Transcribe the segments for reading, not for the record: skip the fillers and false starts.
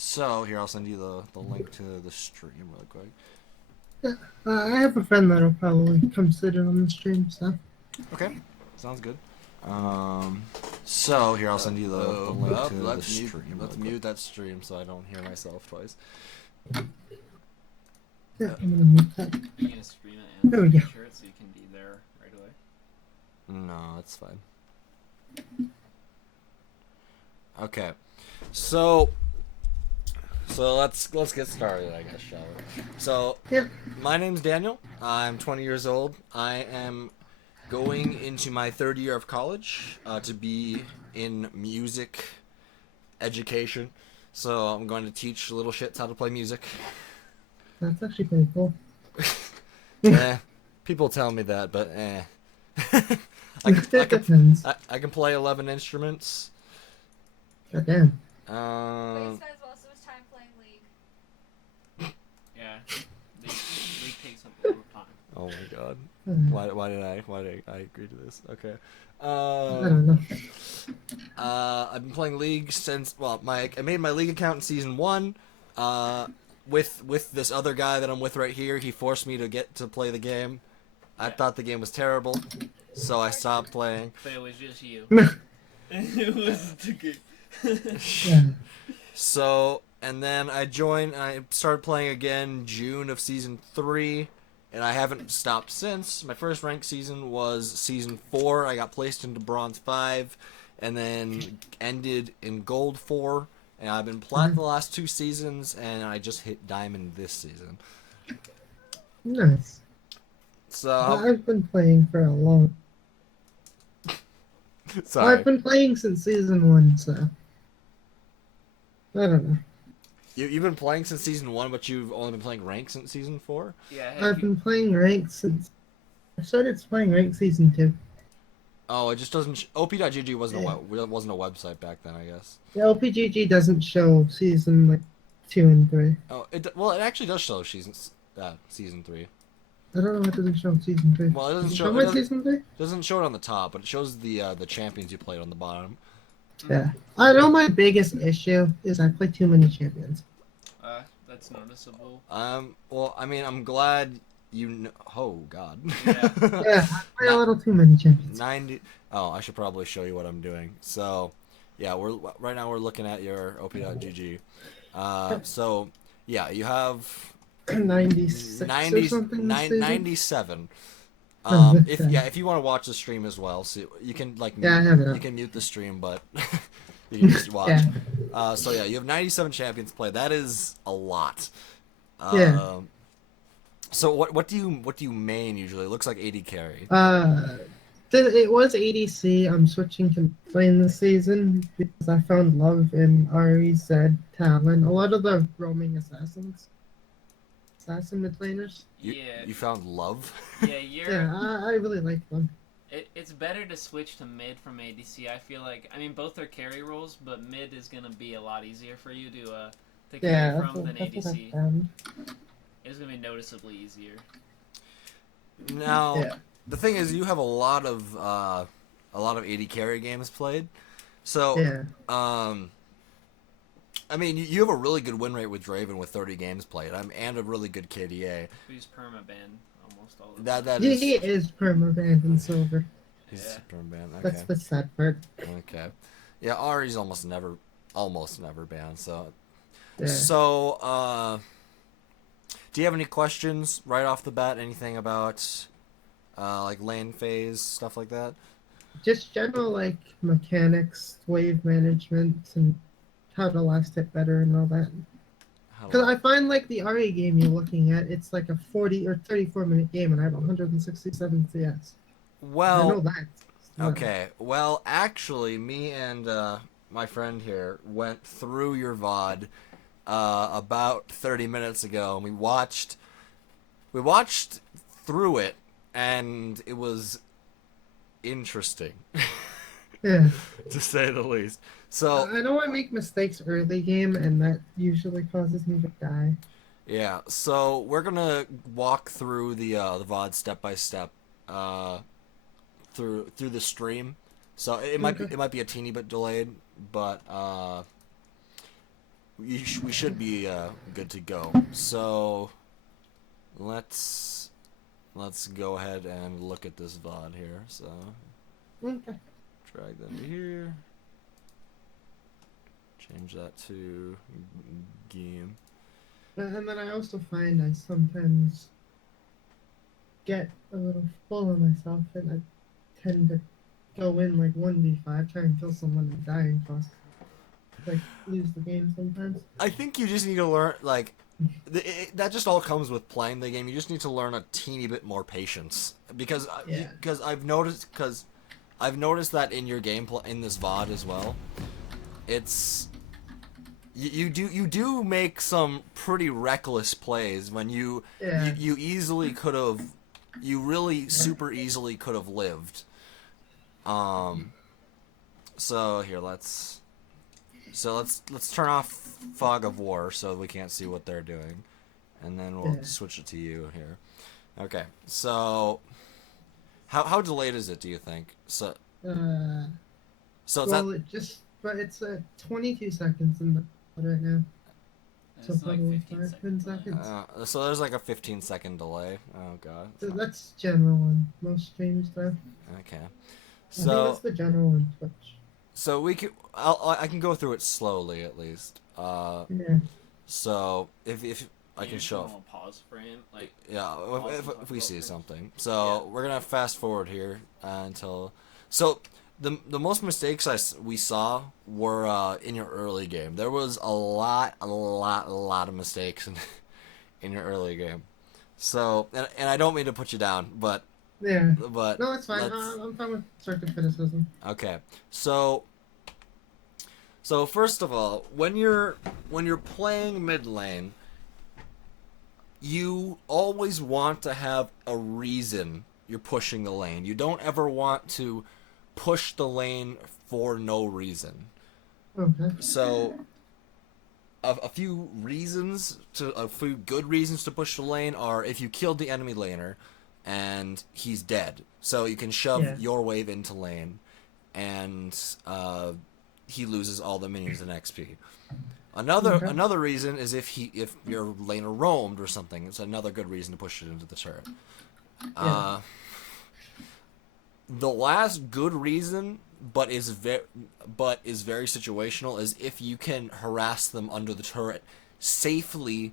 So here, I'll send you the link to the stream real quick. Yeah, I have a friend that'll probably come sit in on the stream, so. Okay, sounds good. Um, so here, I'll send you the link to the stream. Let's mute that stream so I don't hear myself twice. Yeah, I'm gonna mute that. Are you gonna stream it and There we go. share it so you can be there right away? No, it's fine. Okay, so let's get started, I guess, shall we? So Yeah. my name's Daniel. I'm 20 years old. I am going into my third year of college to be in music education. So I'm going to teach little shits how to play music. That's actually pretty cool. People tell me that, but It depends. I can play 11 instruments. God damn. But he spends most of his time playing League. Yeah. League takes up a lot of time. Oh my god. Hmm. Why did I agree to this? Okay. I don't know. I've been playing League since I made my League account in season 1. With this other guy that I'm with right here, he forced me to get to play the game. I thought the game was terrible, so I stopped playing. But it was just you. It was the game. Yeah. So, and then I started playing again June of season 3, and I haven't stopped since. My first ranked season was season 4. I got placed into bronze 5, and then ended in gold 4. And I've been plat the last 2 seasons, and I just hit diamond this season. Nice. So I've been playing for a long. sorry. I've been playing since season 1, so. I don't know. You've been playing since season 1, but you've only been playing rank since season 4? Yeah, I've been playing ranked since. I started playing ranked season 2. Oh, it just doesn't. op.gg wasn't wasn't a website back then, I guess. The LPGG doesn't show season like 2 and 3. Oh, it actually does show season 3. I don't know what doesn't show season 3. Well, it doesn't Does show. my season 3? Doesn't show it on the top, but it shows the champions you played on the bottom. Yeah. I know my biggest issue is I play too many champions. That's noticeable. Well, I mean, I'm glad you know. Oh God. Yeah. Yeah, I play a little too many champions. 90. Oh, I should probably show you what I'm doing. So, yeah, right now we're looking at your op.gg. So, yeah, you have 96 or something. 97. If you want to watch the stream as well, so you can Yeah, I have it up. you can mute the stream, but you can just watch. Yeah. So yeah, you have 97 champions play. That is a lot. Yeah. So what do you main usually? It looks like AD carry. It was ADC. I'm switching to playing this season because I found love in Ahri's talent. A lot of the roaming assassin mid laners. You found love. Yeah, Yeah, I really like them. It's better to switch to mid from ADC. I feel like, I mean, both are carry roles, but mid is gonna be a lot easier for you to carry Yeah, from than that's what I ADC. found. It's gonna be noticeably easier. Now, Yeah. the thing is, you have a lot of AD carry games played. So, Yeah. I mean, you have a really good win rate with Draven with 30 games played, and a really good KDA. He's permaban almost all the time. That He is permabanned in silver. He's Yeah. super banned. Okay. That's the sad part. Okay. Yeah, Ahri's almost never banned. So, Yeah. so do you have any questions right off the bat? Anything about like lane phase stuff like that? Just general like mechanics, wave management, and how to last hit better and all that. Because I find like the RA game you're looking at, it's like a 40 or 34-minute game, and I have 167 CS. I know Well, that. okay. Well, actually, me and my friend here went through your VOD about 30 minutes ago, and we watched through it, and it was interesting, Yeah. to say the least. So I know I make mistakes early game, and that usually causes me to die. yeah, so we're gonna walk through the VOD step by step through the stream. So it might be a teeny bit delayed, but we should be good to go. So let's go ahead and look at this VOD here. So Okay. drag that to here. Change that to game. And then I also find I sometimes get a little full of myself, and I tend to go in like 1v5, try and kill someone and die and cost, like, lose the game sometimes. I think you just need to learn, like, that just all comes with playing the game. You just need to learn a teeny bit more patience because Yeah. I've noticed that in your gameplay in this VOD as well. It's you do make some pretty reckless plays when Yeah. you easily could have, you really super easily could have lived. So here let's turn off Fog of War so we can't see what they're doing, and then we'll switch it to you here. Okay, so how delayed is it? Do you think? So it's Well, it's 22 seconds in the right now. So It's like probably 15 10 seconds. seconds. so there's like a 15-second delay. Oh god. So that's general on most streams, though. Okay. I think So that's the general on Twitch. so we can I can go through it slowly at least. Yeah. So if I can Just show. a little pause frame, like Yeah, Pause if we see first. something. So we're gonna fast forward here until. So the most mistakes we saw were in your early game. There was a lot of mistakes in your early game. So and I don't mean to put you down, but Yeah. No, it's fine. let's- I'm fine with constructive criticism. Okay, so first of all, when you're playing mid lane, you always want to have a reason you're pushing the lane. You don't ever want to push the lane for no reason. Okay. So a few good reasons to push the lane are if you killed the enemy laner and he's dead, so you can shove your wave into lane, and he loses all the minions and XP. Another reason is if your laner roamed or something. It's another good reason to push it into the turret. The last good reason, but is very situational, is if you can harass them under the turret safely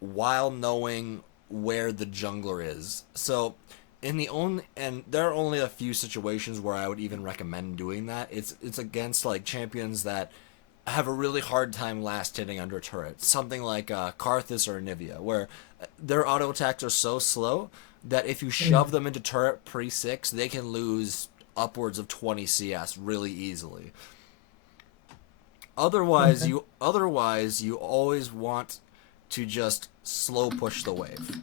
while knowing where the jungler is. So there are only a few situations where I would even recommend doing that. It's against like champions that have a really hard time last hitting under turrets. Something like Karthus or Nivea, where their auto attacks are so slow that if you shove them into turret pre-6, they can lose upwards of 20 CS really easily. Otherwise, you always want to just slow push the wave.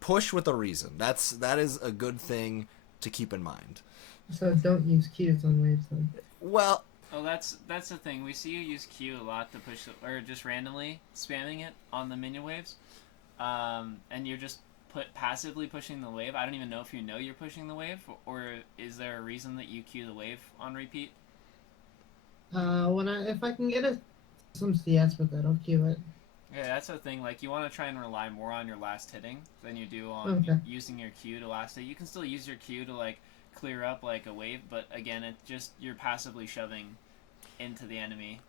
Push with a reason. That is a good thing to keep in mind. So don't use Qs on waves then. Well, oh, that's the thing. We see you use Q a lot to push, or just randomly spamming it on the minion waves, and you're just passively pushing the wave. I don't even know if you know you're pushing the wave, or is there a reason that you Q the wave on repeat? If I can get some CS with it, I'll Q it. Yeah, that's the thing. Like, you want to try and rely more on your last hitting than you do on using your Q to last hit. You can still use your Q to like clear up like a wave, but again, you're passively shoving into the enemy.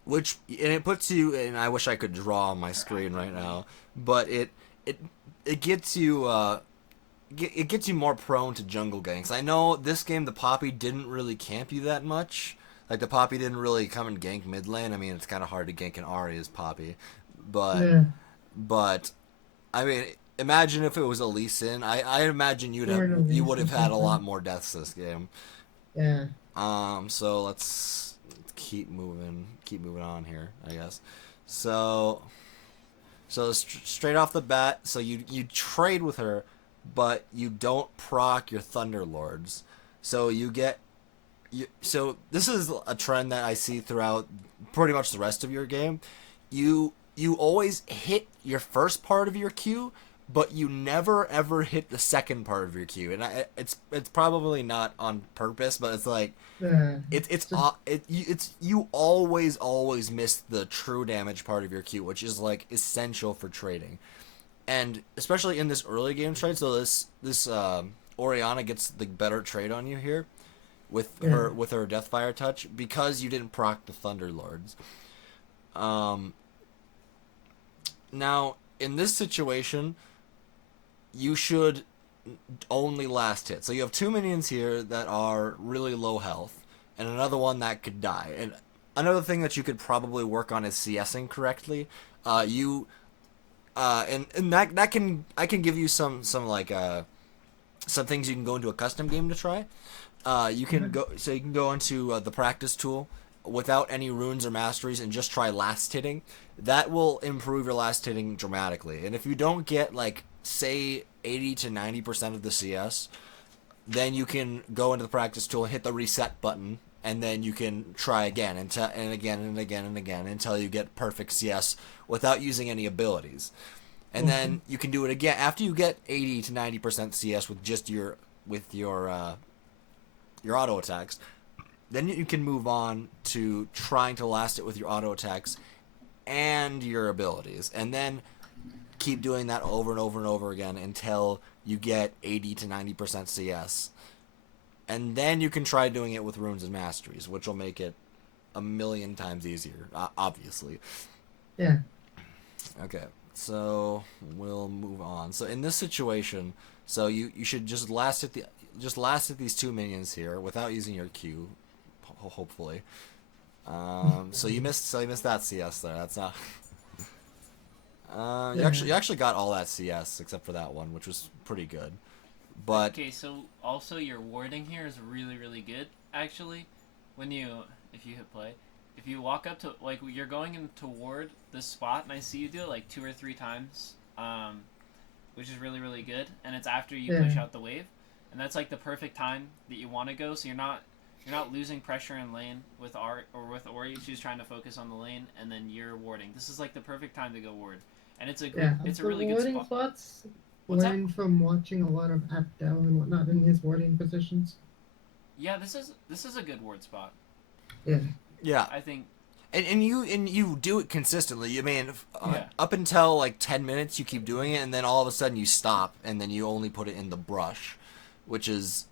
It puts you, and I wish I could draw on my screen right now, but it gets you it gets you more prone to jungle ganks. I know this game the Poppy didn't really camp you that much. Like the Poppy didn't really come and gank mid lane. I mean, it's kind of hard to gank an Ahri as Poppy, but I mean, imagine if it was a Lee Sin. I imagine you would have had a lot more deaths this game. Yeah. So let's keep moving on here, I guess. So straight off the bat, so you trade with her, but you don't proc your Thunderlords. So so this is a trend that I see throughout pretty much the rest of your game. You always hit your first part of your Q, but you never ever hit the second part of your Q, and it's probably not on purpose, but it's like you always miss the true damage part of your Q, which is like essential for trading, and especially in this early game trade. So this Oriana gets the better trade on you here with her Deathfire touch because you didn't proc the Thunder Lords. Now in this situation, you should only last hit. So you have 2 minions here that are really low health, and another one that could die. And another thing that you could probably work on is CSing correctly. And that can give you some like some things you can go into a custom game to try. You can go into the practice tool without any runes or masteries and just try last hitting. That will improve your last hitting dramatically. And if you don't get like say 80 to 90% of the CS, then you can go into the practice tool and hit the reset button, and then you can try again and again until you get perfect CS without using any abilities. And then you can do it again after you get 80 to 90% CS with just your auto attacks. Then you can move on to trying to last it with your auto attacks and your abilities, and then keep doing that over and over and over again until you get 80 to 90% CS. And then you can try doing it with runes and masteries, which will make it a million times easier, obviously. Yeah. Okay, so we'll move on. So in this situation, so you should just last hit these 2 minions here without using your Q, hopefully. So you missed that CS there. That's not. You actually got all that CS except for that one, which was pretty good. But okay, so also your warding here is really, really good. Actually, if you hit play, if you walk up to like you're going in to ward this spot, and I see you do it like 2 or 3 times, which is really, really good. And it's after you push out the wave, and that's like the perfect time that you want to go. So you're not losing pressure in lane with Ori. She's trying to focus on the lane, and then you're warding. This is like the perfect time to go ward. And it's a really good spot. Spots, What's learned from watching a lot of Abdel and whatnot in his warding positions. Yeah, this is a good ward spot. Yeah, I think. And you do it consistently. I mean, up until like 10 minutes, you keep doing it, and then all of a sudden you stop, and then you only put it in the brush, which is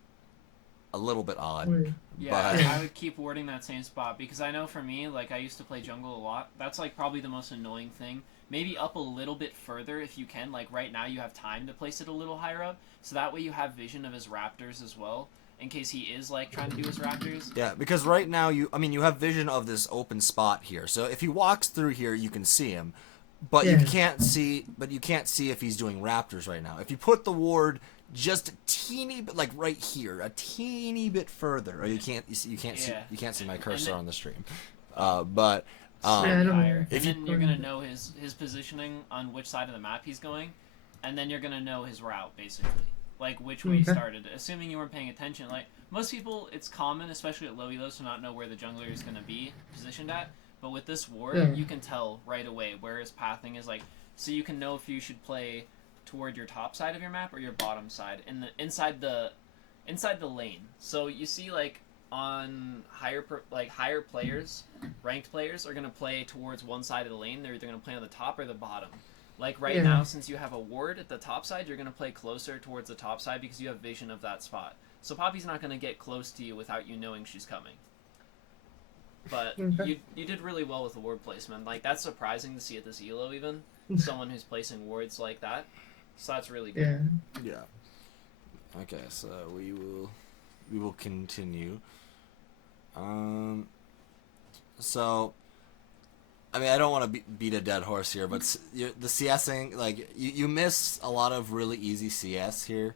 a little bit odd. Yeah, I would keep warding that same spot, because I know for me, like I used to play jungle a lot. That's like probably the most annoying thing. Maybe up a little bit further if you can. Like right now you have time to place it a little higher up, so that way you have vision of his raptors as well, in case he is like trying to do his raptors. Yeah, because right now you have vision of this open spot here. So if he walks through here, you can see him, but you can't see if he's doing raptors right now. If you put the ward just a teeny bit, like right here, a teeny bit further, or you can't see my cursor on the stream, but. If then you're gonna know his positioning on which side of the map he's going, and then you're gonna know his route basically, like which way he started. Assuming you weren't paying attention, like most people, it's common, especially at low elos, to not know where the jungler is gonna be positioned at. But with this ward, you can tell right away where his pathing is. Like, so you can know if you should play toward your top side of your map or your bottom side, inside the lane. So you see like. On higher players, ranked players are going to play towards one side of the lane. They're either going to play on the top or the bottom. Like right now, since you have a ward at the top side, you're going to play closer towards the top side because you have vision of that spot. So Poppy's not going to get close to you without you knowing she's coming. But you did really well with the ward placement. Like that's surprising to see at this elo even. Someone who's placing wards like that. So that's really good. Yeah. Okay, so we will continue. So, I mean, I don't want to beat a dead horse here, but the CSing, like, you miss a lot of really easy CS here.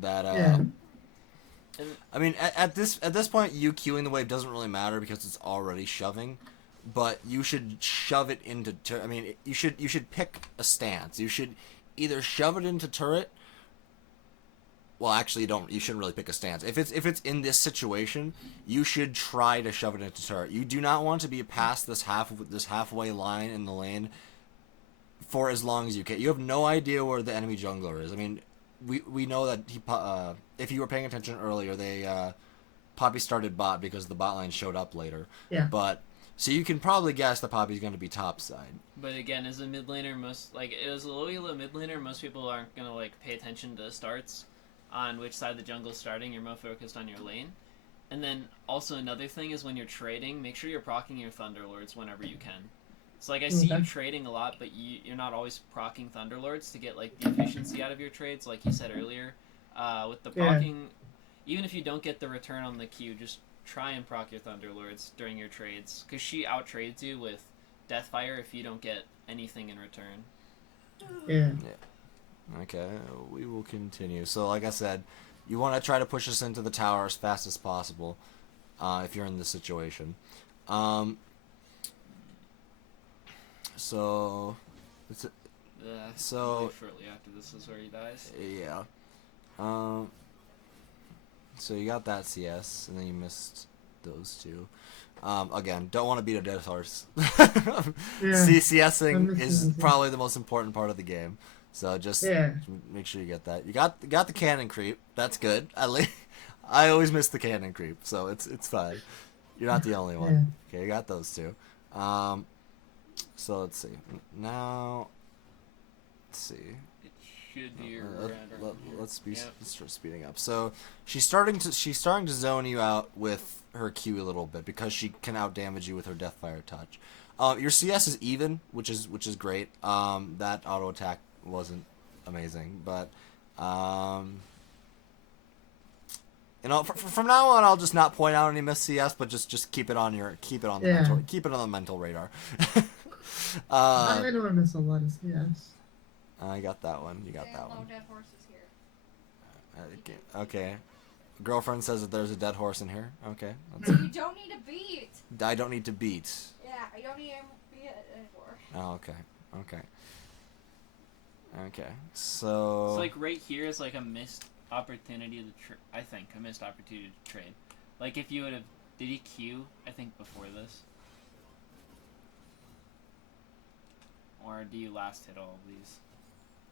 That I mean, at this point, you queuing the wave doesn't really matter because it's already shoving. But you should shove it into. I mean, you should pick a stance. You should either shove it into turret. Well, actually, you shouldn't really pick a stance. If it's in this situation, you should try to shove it into turret. You do not want to be past this halfway line in the lane for as long as you can. You have no idea where the enemy jungler is. I mean, we know that if you were paying attention earlier, they Poppy started bot because the bot line showed up later. Yeah. But so you can probably guess that Poppy's going to be top side. But again, as a mid laner, as a low elo mid laner, most people aren't gonna like pay attention to starts on which side the jungle's starting. You're more focused on your lane. And then also another thing is when you're trading, make sure you're proccing your Thunderlords whenever you can. It's like I see you trading a lot, but you're not always proccing Thunderlords to get like the efficiency out of your trades, like you said earlier. With the proccing, even if you don't get the return on the Q, just try and proc your Thunderlords during your trades, because she outtrades you with Deathfire if you don't get anything in return. Yeah. Okay, we will continue. So like I said, you want to try to push us into the tower as fast as possible if you're in this situation. So it's so shortly after this is where he dies. Yeah. So you got that CS, and then you missed those two. Again, don't want to beat a dead horse. CSing is probably the most important part of the game. So just make sure you get that. You got the cannon creep. That's good. I always miss the cannon creep, so it's fine. You're not the only one. Okay, you got those two. So let's see. Now, let's see. It should be let's start speeding up. So she's starting to zone you out with her Q a little bit because she can out damage you with her Deathfire touch. Your CS is even, which is great. That auto attack wasn't amazing, but from now on I'll just not point out any missed CS, but just keep it on the mental radar. I know I miss a lot of CS. I got that one. You got that one. No dead horses here. Okay. Girlfriend says that there's a dead horse in here. Okay. You don't need to beat. I don't need to beat. Yeah, you don't need to beat it anymore. Oh, okay. Okay. So. It's like right here is like a missed opportunity to I think a missed opportunity to trade. Like if you would have, did he Q? I think before this. Or do you last hit all of these?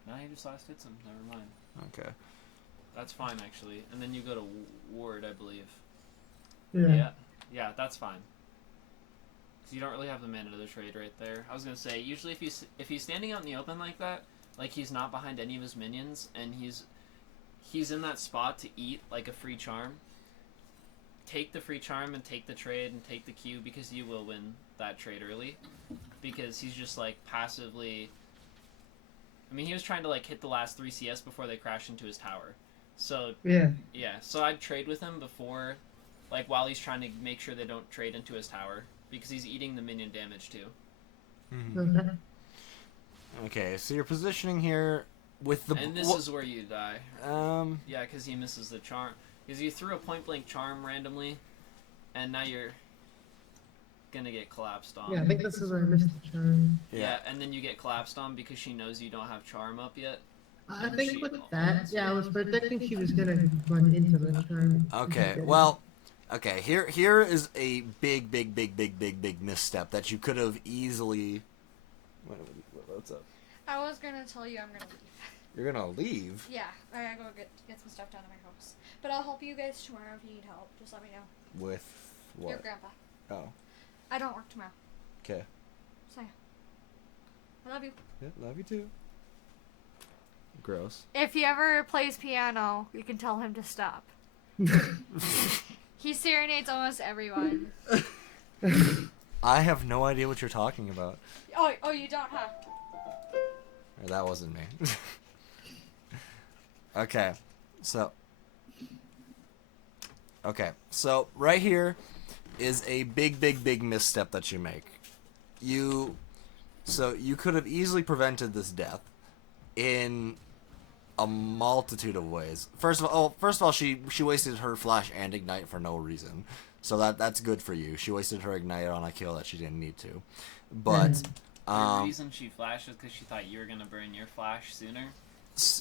No, you just last hit some. Never mind. Okay. That's fine, actually. And then you go to Ward, I believe. Yeah, that's fine. Because you don't really have the mana to the trade right there. I was going to say, usually if he's standing out in the open like that, like he's not behind any of his minions, and he's in that spot to eat like a free charm, take the free charm and take the trade and take the Q, because you will win that trade early. Because he's just like passively... I mean, he was trying to like hit the last 3 CS before they crash into his tower. So so I'd trade with him before, like while he's trying to make sure they don't trade into his tower, because he's eating the minion damage too. Mm-hmm. Okay, so you're positioning here with the... And this is where you die. Yeah, because he misses the charm. Because you threw a point blank charm randomly, and now you're gonna get collapsed on. Yeah, I think this is where I missed the charm. Yeah, and then you get collapsed on because she knows you don't have charm up yet. I think with that, I was predicting she was gonna run into the charm. Okay, well, okay, here is a big misstep that you could have easily... What's up? I was gonna tell you I'm gonna leave. You're gonna leave? Yeah, I gotta go get some stuff done at my house. But I'll help you guys tomorrow if you need help. Just let me know. With what? Your grandpa. Oh. I don't work tomorrow. Okay. So, I love you. Yeah, love you too. Gross. If he ever plays piano, you can tell him to stop. He serenades almost everyone. I have no idea what you're talking about. Oh, you don't, huh? That wasn't me. Okay, so right here is a big misstep that you make. You could have easily prevented this death in a multitude of ways. First of all, she wasted her flash and ignite for no reason. So that's good for you. She wasted her ignite on a kill that she didn't need to. But the reason she flashed was because she thought you were gonna burn your flash sooner.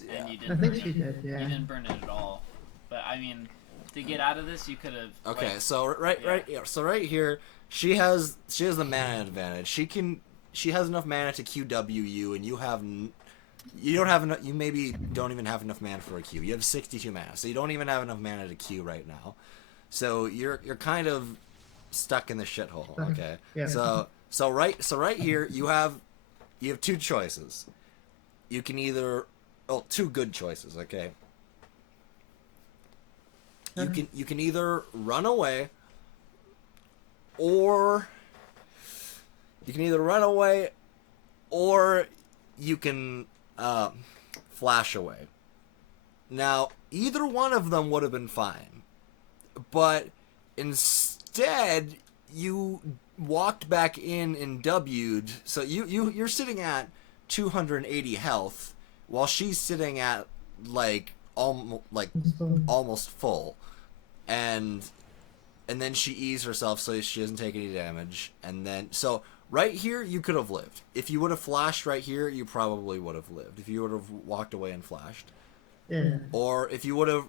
Yeah. And you didn't. I think she did. Yeah. You didn't burn it at all. But I mean, to get out of this, you could have. Okay, so right here, she has the mana advantage. She can she has enough mana to QW you, and you don't have enough. You maybe don't even have enough mana for a Q. You have 62 mana, so you don't even have enough mana to Q right now. So you're kind of stuck in the shithole. Okay. Yeah. So right here you have two choices. You can either two good choices. Okay. You can either run away, or you can flash away. Now, either one of them would have been fine, but instead you walked back in and W'd. So you're sitting at 280 health, while she's sitting at almost full, and then she E's herself so she doesn't take any damage, and then so right here you could have lived. If you would have flashed right here, you probably would have lived. If you would have walked away and flashed, or if you would have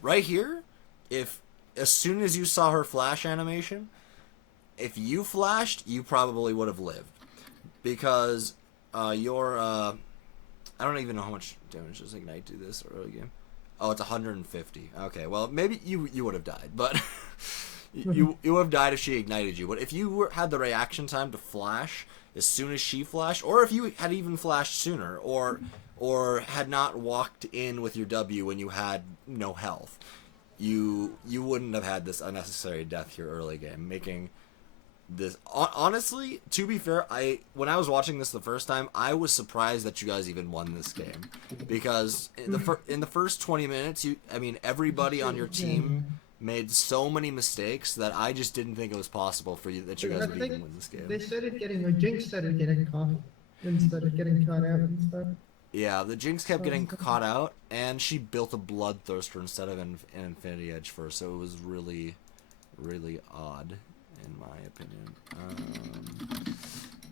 right here, if as soon as you saw her flash animation, if you flashed, you probably would have lived, because your I don't even know how much damage does Ignite do this early game. Oh, it's 150. Okay, well, maybe you would have died, but you would have died if she ignited you. But if you had the reaction time to flash as soon as she flashed, or if you had even flashed sooner, or had not walked in with your W when you had no health, you wouldn't have had this unnecessary death here early game, making this honestly, to be fair, when I was watching this the first time, I was surprised that you guys even won this game, because in the first 20 minutes, everybody on your team made so many mistakes that I just didn't think it was possible for you that you guys would even win this game. They started getting, or Jinx started getting caught instead of getting caught out and stuff. Yeah, the Jinx kept getting caught out, and she built a Bloodthirster instead of an Infinity Edge first, so it was really, really odd, in my opinion.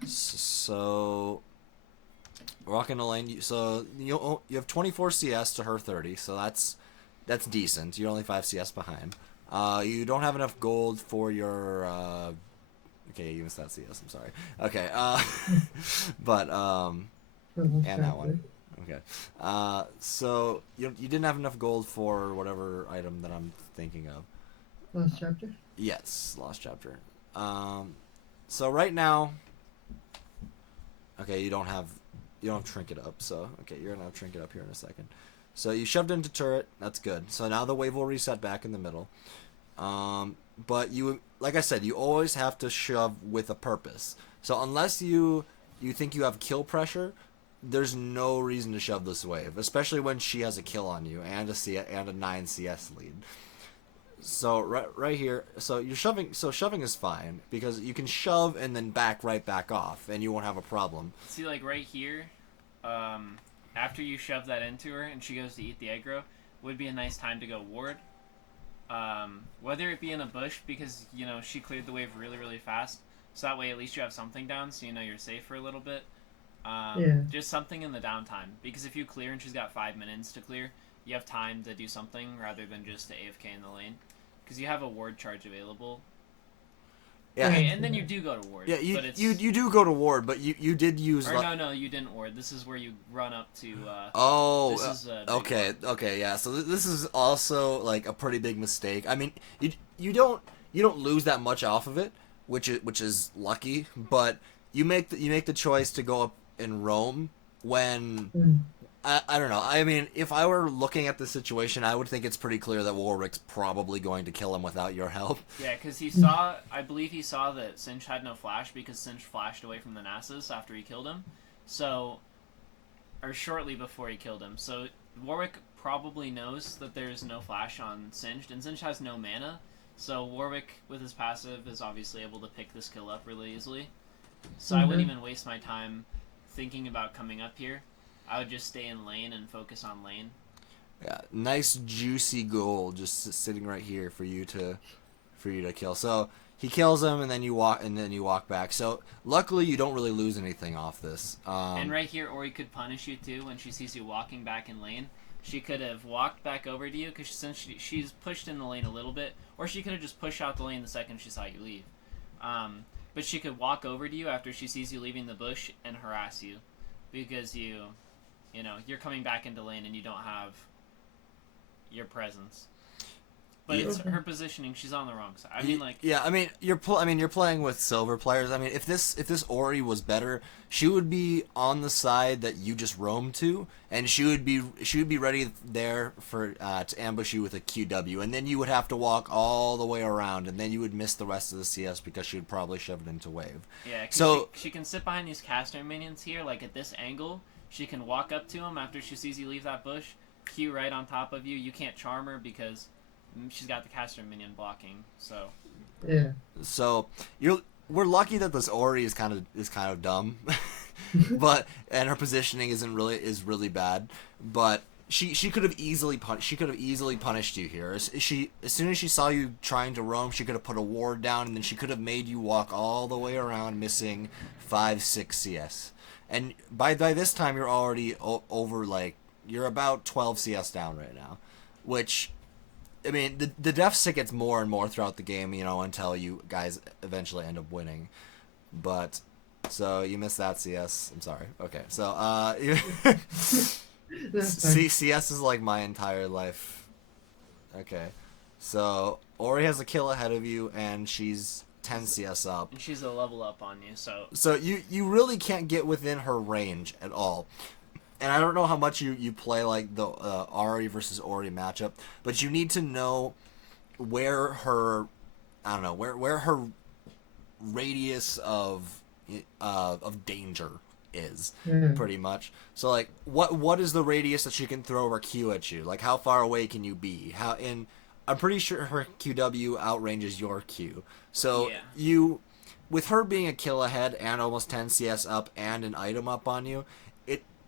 So walking the lane. So you have 24 CS to her 30. So that's decent. You're only 5 CS behind. You don't have enough gold for your. Okay, you missed that CS. I'm sorry. Okay. But and that one. Okay. So you didn't have enough gold for whatever item that I'm thinking of. Last chapter? Yes, Lost Chapter. So right now, okay, you don't have Trinket up, so okay, you're gonna have Trinket up here in a second. So you shoved into turret, that's good. So now the wave will reset back in the middle. But you, like I said, you always have to shove with a purpose. So unless you think you have kill pressure, there's no reason to shove this wave, especially when she has a kill on you and a 9 CS lead. So right here, so you're shoving. So shoving is fine because you can shove and then back off, and you won't have a problem. See, like right here, after you shove that into her and she goes to eat the aggro, would be a nice time to go ward. Whether it be in a bush, because she cleared the wave really, really fast, so that way at least you have something down, so you're safe for a little bit. Just something in the downtime, because if you clear and she's got 5 minutes to clear, you have time to do something rather than just to AFK in the lane, because you have a ward charge available. Yeah. Okay, and then you do go to ward. Yeah, but you do go to ward, but you did use. Or no, you didn't ward. This is where you run up to. Okay, yeah. So this is also like a pretty big mistake. I mean, you don't lose that much off of it, which is lucky, but you make the choice to go up and roam when. I don't know. I mean, if I were looking at the situation, I would think it's pretty clear that Warwick's probably going to kill him without your help. Yeah, because I believe he saw that Sinch had no flash because Sinch flashed away from the Nasus after he killed him. So, or shortly before he killed him. So Warwick probably knows that there's no flash on Sinch, and Sinch has no mana. So Warwick, with his passive, is obviously able to pick this kill up really easily. So I wouldn't even waste my time thinking about coming up here. I would just stay in lane and focus on lane. Yeah, nice juicy gold just sitting right here for you to kill. So he kills him, and then you walk back. So luckily you don't really lose anything off this. And right here, Ori could punish you too when she sees you walking back in lane. She could have walked back over to you because since she's pushed in the lane a little bit, or she could have just pushed out the lane the second she saw you leave. but she could walk over to you after she sees you leaving the bush and harass you, because you're coming back into lane and you don't have your presence. But it's her positioning. She's on the wrong side. I mean, like, yeah. I mean, you're playing with silver players. I mean, if this Ori was better, she would be on the side that you just roam to, and she would be ready there for to ambush you with a QW, and then you would have to walk all the way around, and then you would miss the rest of the CS because she would probably shove it into wave. Yeah. So she can sit behind these caster minions here, like at this angle. She can walk up to him after she sees you leave that bush, Q right on top of you. You can't charm her because she's got the caster minion blocking. So Yeah. So we're lucky that this Ori is kind of dumb, and her positioning is really bad. But she could have easily punished you here. As soon as she saw you trying to roam, she could have put a ward down, and then she could have made you walk all the way around, missing 5-6 CS. And by this time, you're already over, like, you're about 12 CS down right now, which, I mean, the deficit gets more and more throughout the game, until you guys eventually end up winning. But, so, you missed that CS. I'm sorry. Okay, so, CS is like my entire life. Okay, so, Ori has a kill ahead of you, and she's 10 CS up. And she's a level up on you, so... So, you really can't get within her range at all. And I don't know how much you play like the Ahri versus Ori matchup, but you need to know where her, where her radius of danger is, pretty much. So like, what is the radius that she can throw her Q at you? Like, how far away can you be? I'm pretty sure her QW outranges your Q. So with her being a kill ahead and almost 10 CS up and an item up on you,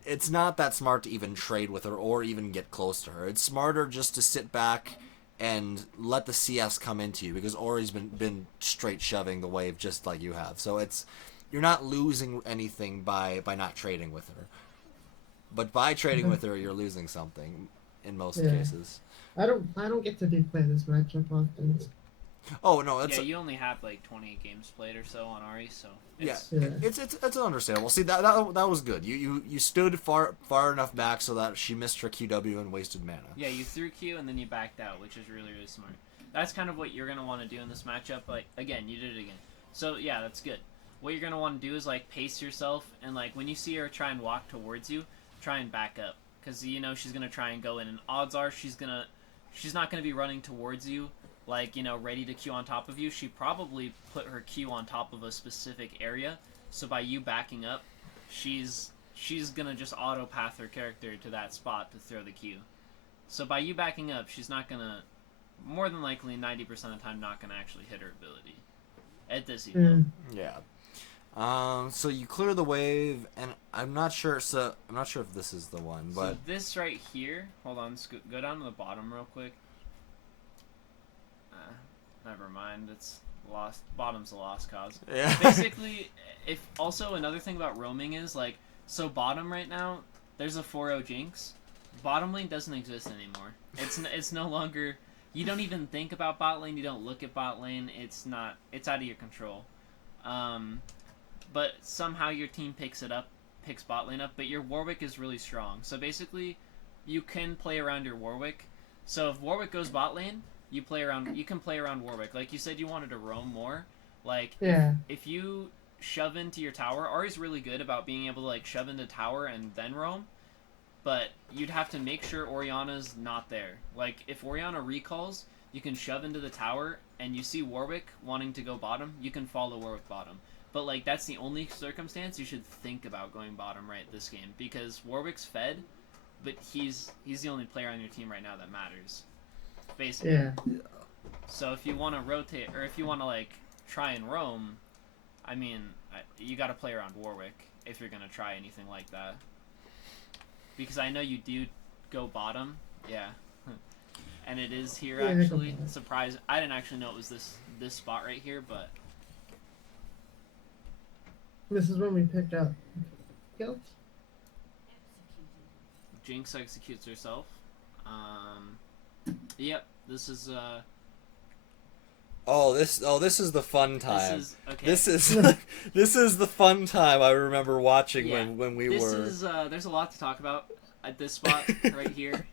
it's not that smart to even trade with her or even get close to her. It's smarter just to sit back and let the CS come into you, because Ori's been straight shoving the wave just like you have. So you're not losing anything by not trading with her. But by trading with her, you're losing something in most cases. I don't get to play this matchup often. Oh no, you only have like 20 games played or so on Ahri, so it's understandable. See, that was good. You stood far enough back so that she missed her QW and wasted mana. Yeah, you threw Q and then you backed out, which is really, really smart. That's kind of what you're gonna want to do in this matchup. Like, again, you did it again. So yeah, that's good. What you're gonna want to do is like pace yourself, and like when you see her try and walk towards you, try and back up, because she's gonna try and go in, and odds are she's not gonna be running towards you, like, ready to Q on top of you. She probably put her Q on top of a specific area, so by you backing up, she's gonna just auto path her character to that spot to throw the Q. So by you backing up, she's not gonna, more than likely 90% of the time, not gonna actually hit her ability at this event. Yeah. So you clear the wave, and I'm not sure if this is the one, but so this right here, hold on, go down to the bottom real quick. Never mind, it's lost. Bottom's a lost cause. Yeah. Basically, if also another thing about roaming is like, so bottom right now, there's a 4-0 Jinx. Bottom lane doesn't exist anymore. It's no longer. You don't even think about bot lane. You don't look at bot lane. It's out of your control. But somehow your team picks bot lane up. But your Warwick is really strong. So basically, you can play around your Warwick. So if Warwick goes bot lane, you can play around Warwick. Like you said, you wanted to roam more. Like, if you shove into your tower, Ahri's really good about being able to like shove into tower and then roam. But you'd have to make sure Orianna's not there. Like, if Orianna recalls, you can shove into the tower, and you see Warwick wanting to go bottom, you can follow Warwick bottom. But like, that's the only circumstance you should think about going bottom right this game, because Warwick's fed, but he's the only player on your team right now that matters. Basically. Yeah. So if you want to rotate, or if you want to like try and roam, I mean, you got to play around Warwick if you're gonna try anything like that. Because I know you do go bottom, and it is here actually. Surprise! I didn't actually know it was this spot right here, but this is when we picked up kills. Jinx executes herself. Yep, this is this is the fun time. Okay. This is this is the fun time I remember watching Yeah. when we This were. is there's a lot to talk about at this spot right here.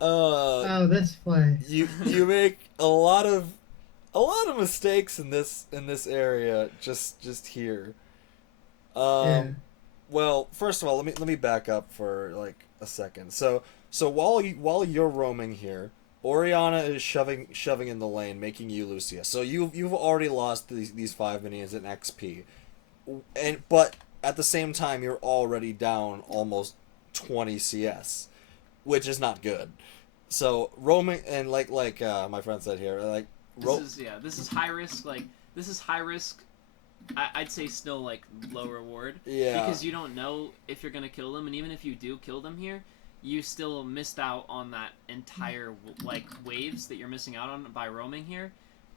Oh, this place. You make a lot of mistakes in this area just here. Yeah. Well, first of all, let me back up for like a second. So while you're roaming here, Oriana is shoving in the lane, making you lose CS. So you've already lost these 5 minions in XP, but at the same time you're already down almost 20 CS, which is not good. So roaming and like my friend said here, like this is high risk. Like this is high risk. I'd say still like low reward. Yeah. Because you don't know if you're gonna kill them, and even if you do kill them here, you still missed out on that entire like waves that you're missing out on by roaming here.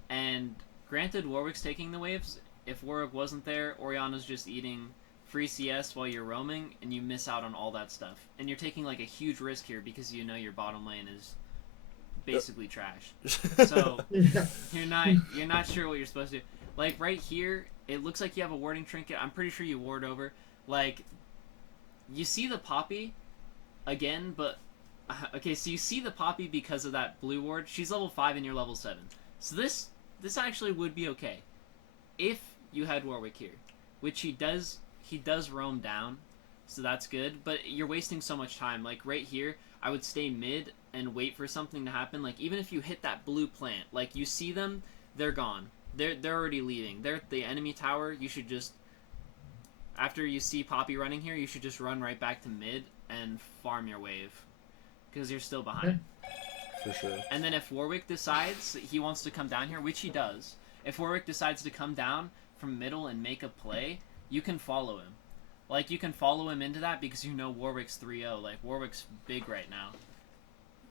And granted, Warwick's taking the waves. If Warwick wasn't there, Oriana's just eating free CS while you're roaming, and you miss out on all that stuff. And you're taking like a huge risk here because you know your bottom lane is basically trash. So Yeah. you're not sure what you're supposed to do. Like right here, it looks like you have a warding trinket. I'm pretty sure you ward over. Like you see the Poppy again, but okay, so you see the Poppy because of that blue ward. She's level 5 and you're level 7. So this actually would be okay if you had Warwick here, which he does roam down, so that's good, but you're wasting so much time. Like right here, I would stay mid and wait for something to happen. Like even if you hit that blue plant, like you see them, they're gone. They're already leaving. They're at the enemy tower. You should just, after you see Poppy running here, you should just run right back to mid and farm your wave, because you're still behind. For sure. And then if Warwick decides he wants to come down here, which he does, if Warwick decides to come down from middle and make a play, you can follow him. Like, you can follow him into that because you know Warwick's 3-0. Like, Warwick's big right now.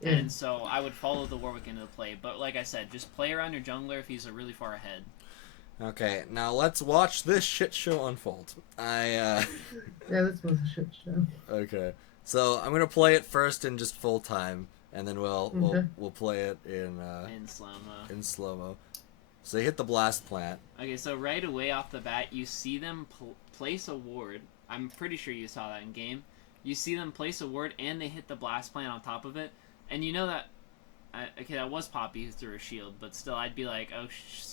Yeah. And so I would follow the Warwick into the play. But like I said, just play around your jungler if he's really far ahead. Okay, now let's watch this shit show unfold. Yeah, this was a shit show. Okay, so I'm gonna play it first in just full time, and then we'll play it in slow mo. So they hit the blast plant. Okay, so right away off the bat, you see them place a ward. I'm pretty sure you saw that in game. You see them place a ward, and they hit the blast plant on top of it. And you know that, okay, that was Poppy who threw a shield, but still, I'd be like, oh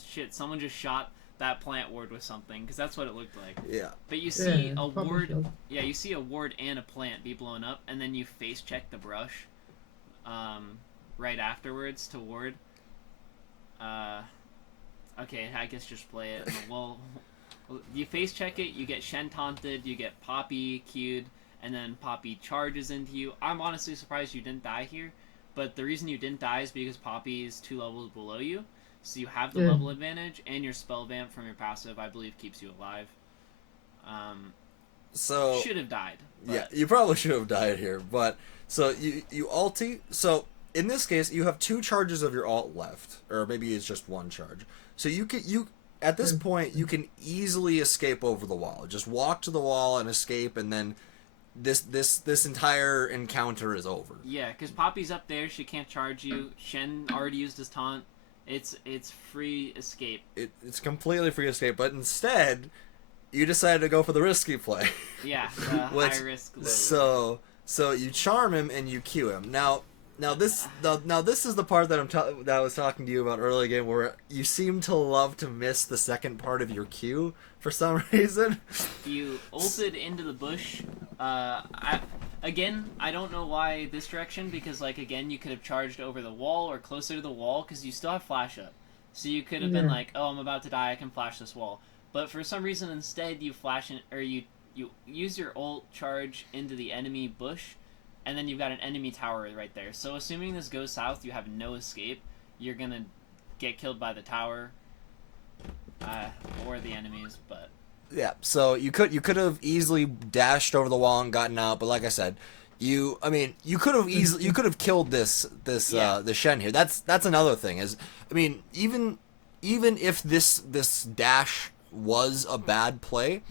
shit, someone just shot that plant ward with something, because that's what it looked like. Yeah. But you see a Poppy ward, shield. yeah, you see a ward and a plant be blown up, and then you face check the brush, right afterwards to ward. Okay, I guess just play it. Well, you face check it, you get Shen taunted, you get Poppy queued, and then Poppy charges into you. I'm honestly surprised you didn't die here, but the reason you didn't die is because Poppy is 2 levels below you, so you have the level advantage, and your spell vamp from your passive, I believe, keeps you alive. So should have died. Yeah, you probably should have died here, but so you ulti. So in this case, you have 2 charges of your ult left, or maybe it's just 1 charge. So you at this point you can easily escape over the wall. Just walk to the wall and escape, and then this entire encounter is over. Yeah, because Poppy's up there, she can't charge you. Shen already used his taunt. It's free escape. It's completely free escape, but instead, you decided to go for the risky play. Yeah, the high risk low. So you charm him and you Q him. Now this is the part that that I was talking to you about earlier game, where you seem to love to miss the second part of your Q for some reason. You ulted into the bush. I don't know why this direction, because like again you could have charged over the wall or closer to the wall, because you still have flash up. So you could have been like, oh, I'm about to die, I can flash this wall. But for some reason instead you flash in, or you use your ult charge into the enemy bush, and then you've got an enemy tower right there. So assuming this goes south, you have no escape. You're gonna get killed by the tower, or the enemies. But yeah, so you could have easily dashed over the wall and gotten out, but like I said, you could have killed this the Shen here. That's another thing is, I mean, even if this dash was a bad play,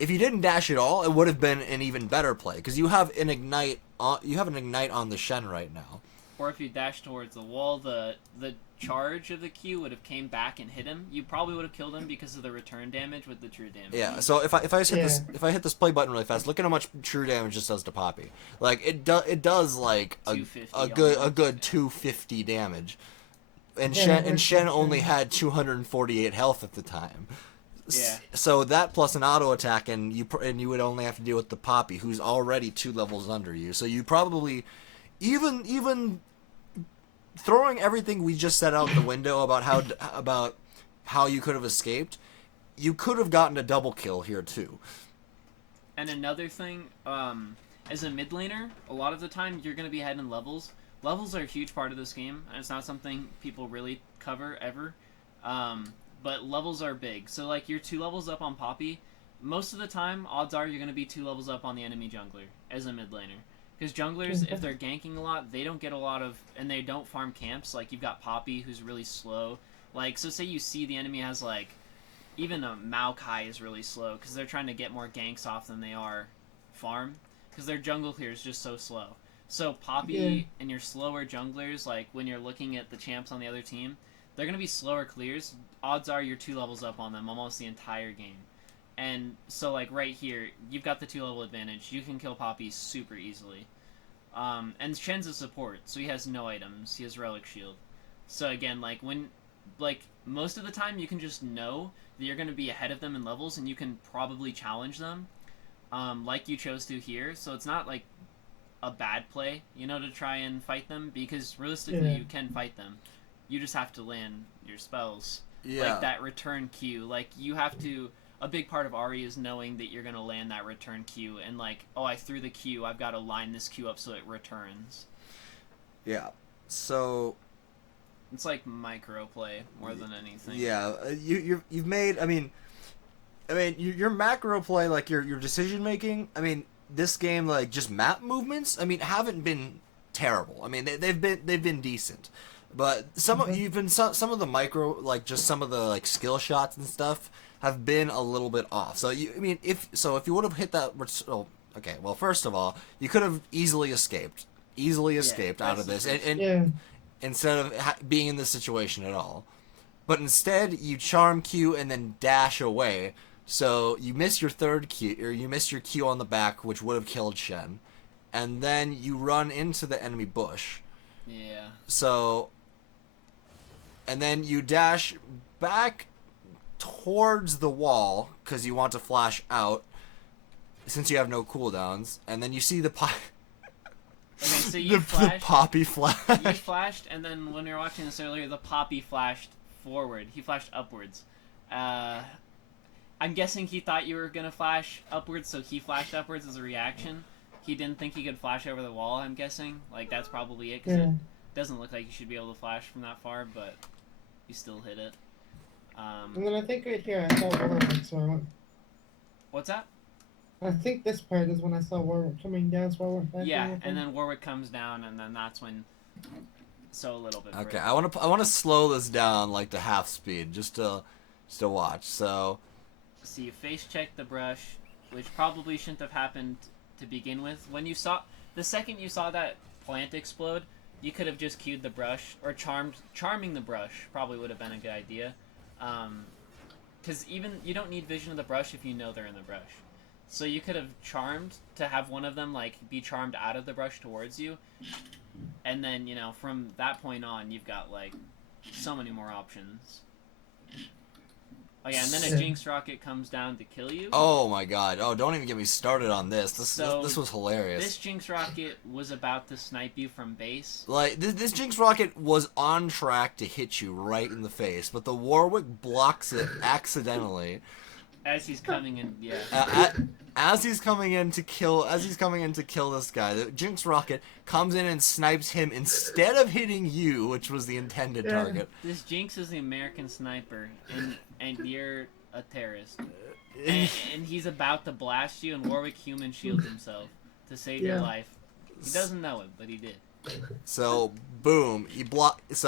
if you didn't dash at all, it would have been an even better play, because you have an ignite on the Shen right now. or if you dash towards the wall, the charge of the Q would have came back and hit him. You probably would have killed him because of the return damage with the true damage. Yeah. So if I hit this play button really fast, look at how much true damage this does to Poppy. Like it does like a good 250 damage. And Shen only had 248 health at the time. Yeah. So that plus an auto attack, and you would only have to deal with the Poppy, who's already 2 levels under you. So you probably, even throwing everything we just said out the window about how you could have escaped, you could have gotten a double kill here too. And another thing, as a mid laner, a lot of the time you're going to be ahead in levels. Levels are a huge part of this game, and it's not something people really cover ever. But levels are big. So, like, you're 2 levels up on Poppy. Most of the time, odds are you're going to be 2 levels up on the enemy jungler as a mid laner. Because junglers, if they're ganking a lot, they don't get a lot of... And they don't farm camps. Like, you've got Poppy, who's really slow. Like, so say you see the enemy has, like... Even a Maokai is really slow, because they're trying to get more ganks off than they are farm. Because their jungle clear is just so slow. So Poppy and your slower junglers, like, when you're looking at the champs on the other team... They're going to be slower clears. Odds are you're 2 levels up on them almost the entire game. And so, like, right here, you've got the 2-level advantage. You can kill Poppy super easily. And Shen's a support, so he has no items. He has Relic Shield. So, again, most of the time you can just know that you're going to be ahead of them in levels, and you can probably challenge them, like you chose to here. So it's not, like, a bad play, to try and fight them, because realistically you can fight them. You just have to land your spells. Yeah. Like that return Q. Like, you have to... A big part of Ahri is knowing that you're going to land that return Q. And, like, oh, I threw the Q. I've got to line this Q up so it returns. Yeah. So... It's like micro play more than anything. Yeah. You've made... I mean, your macro play, like, your decision making... I mean, this game, like, just map movements, I mean, haven't been terrible. I mean, they've been decent. But some of the micro, like, just some of the, like, skill shots and stuff have been a little bit off. So if you would have hit that, okay, well, first of all, you could have easily escaped out of this, and instead of being in this situation at all. But instead, you charm Q and then dash away. So you miss your third Q, or you miss your Q on the back, which would have killed Shen, and then you run into the enemy bush. Yeah. So. And then you dash back towards the wall because you want to flash out since you have no cooldowns. And then you see the so you flashed, the Poppy flash. You flashed, and then when we were watching this earlier, the Poppy flashed forward. He flashed upwards. I'm guessing he thought you were going to flash upwards, so he flashed upwards as a reaction. He didn't think he could flash over the wall, I'm guessing. Like, that's probably it, because it doesn't look like you should be able to flash from that far, but you still hit it. And then I think right here I saw Warwick, so I went... What's that? I think this part is when I saw Warwick coming down, so I went back. Yeah, and then Warwick comes down, and then that's when... So a little bit. Okay, I want to slow this down, like, to half speed, just to watch, so... So you face check the brush, which probably shouldn't have happened to begin with. When you saw... The second you saw that plant explode, you could have just queued the brush, or charming the brush probably would have been a good idea. Because even, you don't need vision of the brush if you know they're in the brush. So you could have charmed to have one of them, like, be charmed out of the brush towards you. And then, from that point on, you've got, like, so many more options. Oh yeah, and then a Jinx rocket comes down to kill you. Oh my god! Oh, don't even get me started on this. This was hilarious. This Jinx rocket was about to snipe you from base. Like this Jinx rocket was on track to hit you right in the face, but the Warwick blocks it accidentally. As he's coming in, yeah. As he's coming in to kill this guy, the Jinx rocket comes in and snipes him instead of hitting you, which was the intended target. This Jinx is the American sniper, and you're a terrorist. And he's about to blast you, and Warwick human shields himself to save your life. He doesn't know it, but he did. So boom, he blocks it. So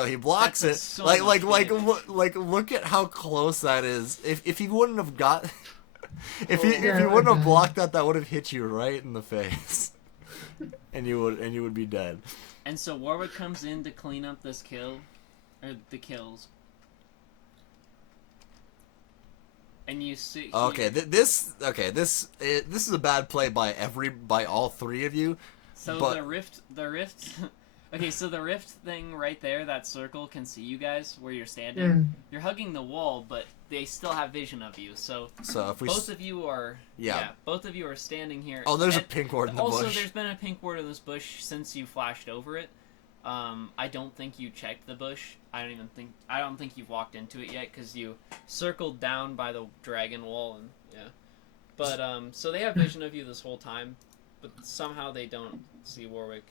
look at how close that is. If he wouldn't have got, if he wouldn't have blocked that, that would have hit you right in the face. and you would be dead. And so Warwick comes in to clean up this kill, or the kills. And you see. Okay, this is a bad play by all three of you. So but... the rift. Okay, so the rift thing right there, that circle can see you guys where you're standing. Yeah. You're hugging the wall, but they still have vision of you. So if we both of you are both of you are standing here. Oh, there's a pink ward in the bush. Also, there's been a pink ward in this bush since you flashed over it. I don't think you checked the bush. I don't think you've walked into it yet because you circled down by the dragon wall and But so they have vision of you this whole time, but somehow they don't see Warwick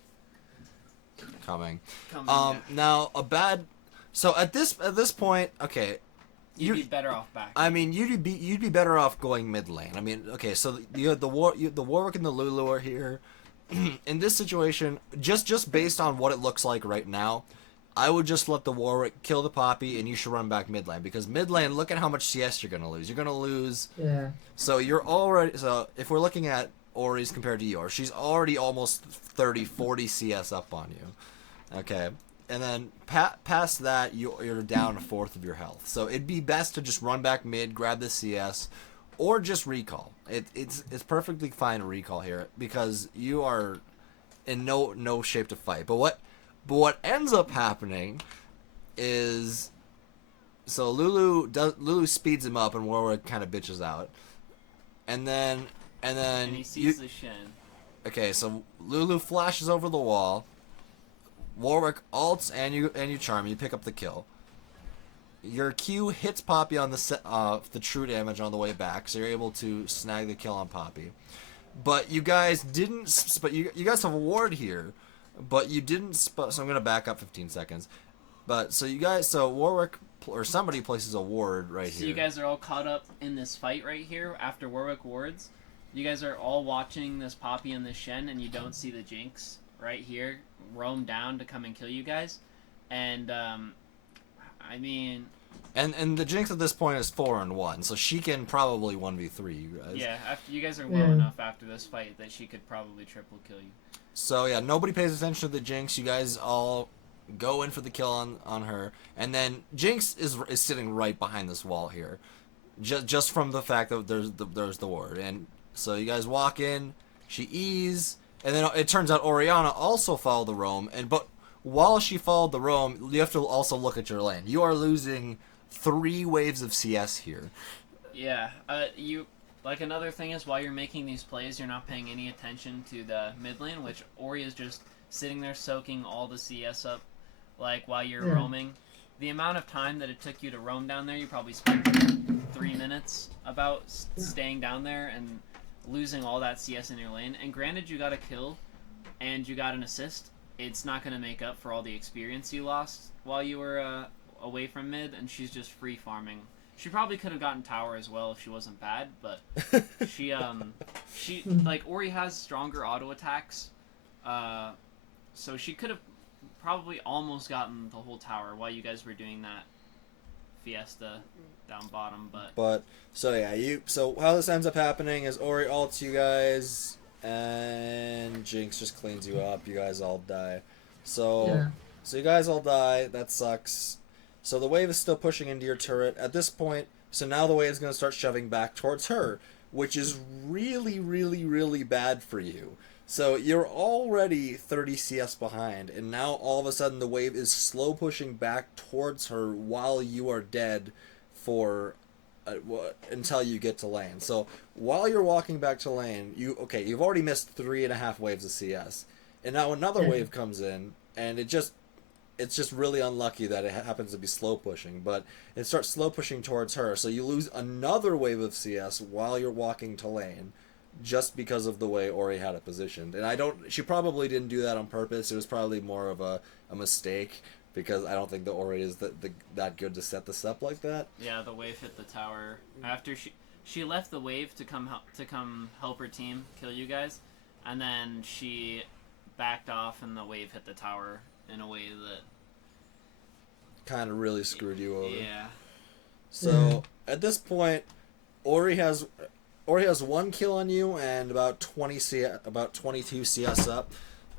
coming. Now So at this point, okay. You'd be better off back. I mean, you'd be better off going mid lane. I mean, okay, so the Warwick and the Lulu are here. In this situation, just based on what it looks like right now, I would just let the Warwick kill the Poppy, and you should run back mid lane because mid lane, look at how much CS you're gonna lose. You're gonna lose. Yeah. So if we're looking at Ori's compared to yours, she's already almost 30, 40 CS up on you. Okay. And then past that, you're down a fourth of your health. So it'd be best to just run back mid, grab the CS, or just recall. It's perfectly fine to recall here because you are in no shape to fight. But what ends up happening is so Lulu speeds him up and Warwick kind of bitches out, and then he sees the Shen. Okay, so Lulu flashes over the wall. Warwick ults and you charm. You pick up the kill. Your Q hits Poppy on the true damage on the way back, so you're able to snag the kill on Poppy. But you guys didn't. But you guys have a ward here, but you didn't. So I'm gonna back up 15 seconds. But so Warwick or somebody places a ward right here. So you guys are all caught up in this fight right here after Warwick wards. You guys are all watching this Poppy and this Shen, and you don't see the Jinx right here roam down to come and kill you guys. And I mean, and the Jinx at this point is 4-1, so she can probably 1v3 you guys. Yeah, after you guys are well enough after this fight that she could probably triple kill you. So yeah, nobody pays attention to the Jinx. You guys all go in for the kill on her, and then Jinx is sitting right behind this wall here, just from the fact that there's the ward. And so you guys walk in, she E's, and then it turns out Orianna also followed the roam, but while she followed the roam, you have to also look at your lane. You are losing 3 waves of CS here. Yeah, another thing is while you're making these plays, you're not paying any attention to the mid lane, which Ori is just sitting there soaking all the CS up, while you're roaming. The amount of time that it took you to roam down there, you probably spent 3 minutes about staying down there and losing all that CS in your lane. And granted, you got a kill and you got an assist. It's not going to make up for all the experience you lost while you were away from mid, and she's just free farming. She probably could have gotten tower as well if she wasn't bad, but she Ori has stronger auto attacks, so she could have probably almost gotten the whole tower while you guys were doing that fiesta down bottom. But so how this ends up happening is Ori ults you guys, and Jinx just cleans you up. You guys all die. So you guys all die. That sucks. So the wave is still pushing into your turret at this point. So now the wave is going to start shoving back towards her, which is really, really, really bad for you. So you're already 30 CS behind, and now all of a sudden the wave is slow pushing back towards her while you are dead for until you get to lane. So while you're walking back to lane, you've already missed 3.5 waves of CS, and now another wave comes in, and it's just really unlucky that it happens to be slow pushing, but it starts slow pushing towards her, so you lose another wave of CS while you're walking to lane, just because of the way Ori had it positioned. And she probably didn't do that on purpose. It was probably more of a mistake, because I don't think the Ori is that good to set this up like that. Yeah, the wave hit the tower after she left the wave to come help her team kill you guys, and then she backed off and the wave hit the tower in a way that kind of really screwed you over. Yeah. So at this point, Ori has Ahri has 1 kill on you and about 22 CS up.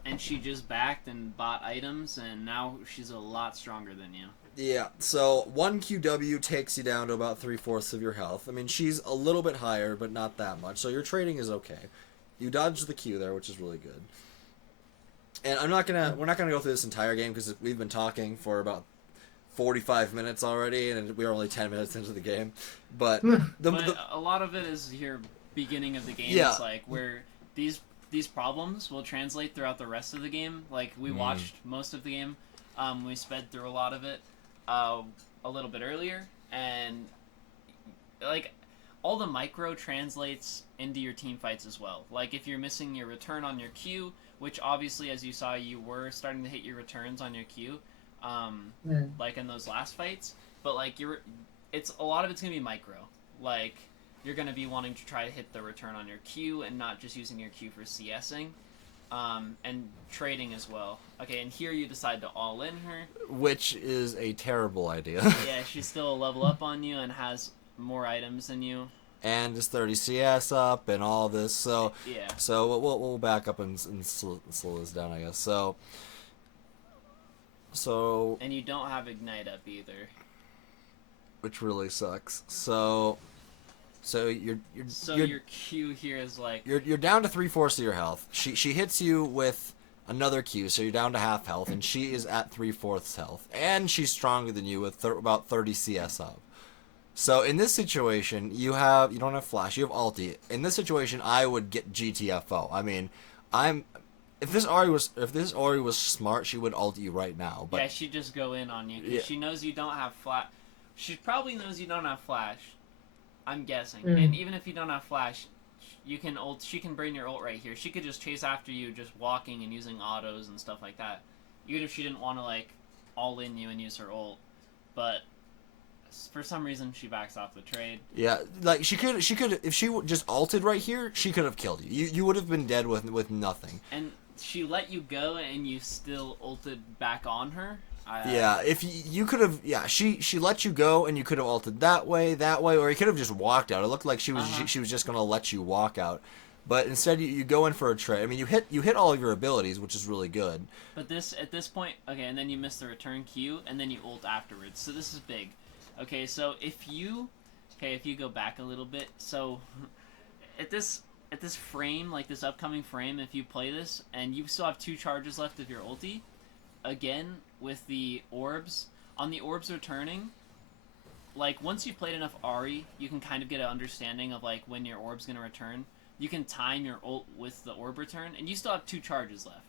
And she just backed and bought items, and now she's a lot stronger than you. Yeah, so 1 QW takes you down to about 3/4 of your health. I mean, she's a little bit higher, but not that much. So your trading is okay. You dodged the Q there, which is really good. And we're not gonna go through this entire game because we've been talking for about 45 minutes already, and we're only 10 minutes into the game. But A lot of it is your beginning of the game. Yeah. It's like where these problems will translate throughout the rest of the game. Like we watched most of the game. We sped through a lot of it a little bit earlier, and like all the micro translates into your team fights as well. Like if you're missing your return on your Q, which obviously as you saw you were starting to hit your returns on your Q, like in those last fights, but like it's a lot of it's gonna be micro. Like you're gonna be wanting to try to hit the return on your Q and not just using your Q for CSing. And trading as well. Okay, and here you decide to all-in her. which is a terrible idea. Yeah, she's still a level up on you and has more items than you. And is 30 CS up and all this. So Yeah. so we'll back up and slow this down, I guess. So And you don't have Ignite up either. which really sucks. So you're Your Q here is like... you're down to 3/4 of your health. She hits you with another Q, so you're down to half health, and she is at 3/4 health, and she's stronger than you with about 30 CS up. So in this situation, you don't have flash, you have ulti. In this situation, I would get GTFO. I mean, if this Ahri was smart, she would ult you right now. But yeah, she'd just go in on you. 'Cause Yeah. she knows you don't have flash. She probably knows you don't have flash. I'm guessing. And even if you don't have flash, you can ult. She can bring your ult right here. She could just chase after you, just walking and using autos and stuff like that. Even if she didn't want to like all in you and use her ult, but for some reason she backs off the trade. yeah, like she could if she just ulted right here, she could have killed you. You would have been dead with nothing. And she let you go, and you still ulted back on her. Yeah, if you could have, she let you go, and you could have ulted that way, or you could have just walked out. It looked like she was just gonna let you walk out, but instead you go in for a trade. I mean, you hit all of your abilities, which is really good. But at this point, okay, and then you miss the return Q, and then you ult afterwards. So this is big. Okay, so if you go back a little bit, so at this frame, like this upcoming frame, if you play this and you still have 2 charges left of your ulti, again with the orbs, on the orbs returning, like once you've played enough Ahri, you can kind of get an understanding of like when your orb's gonna return. You can time your ult with the orb return, and you still have 2 charges left.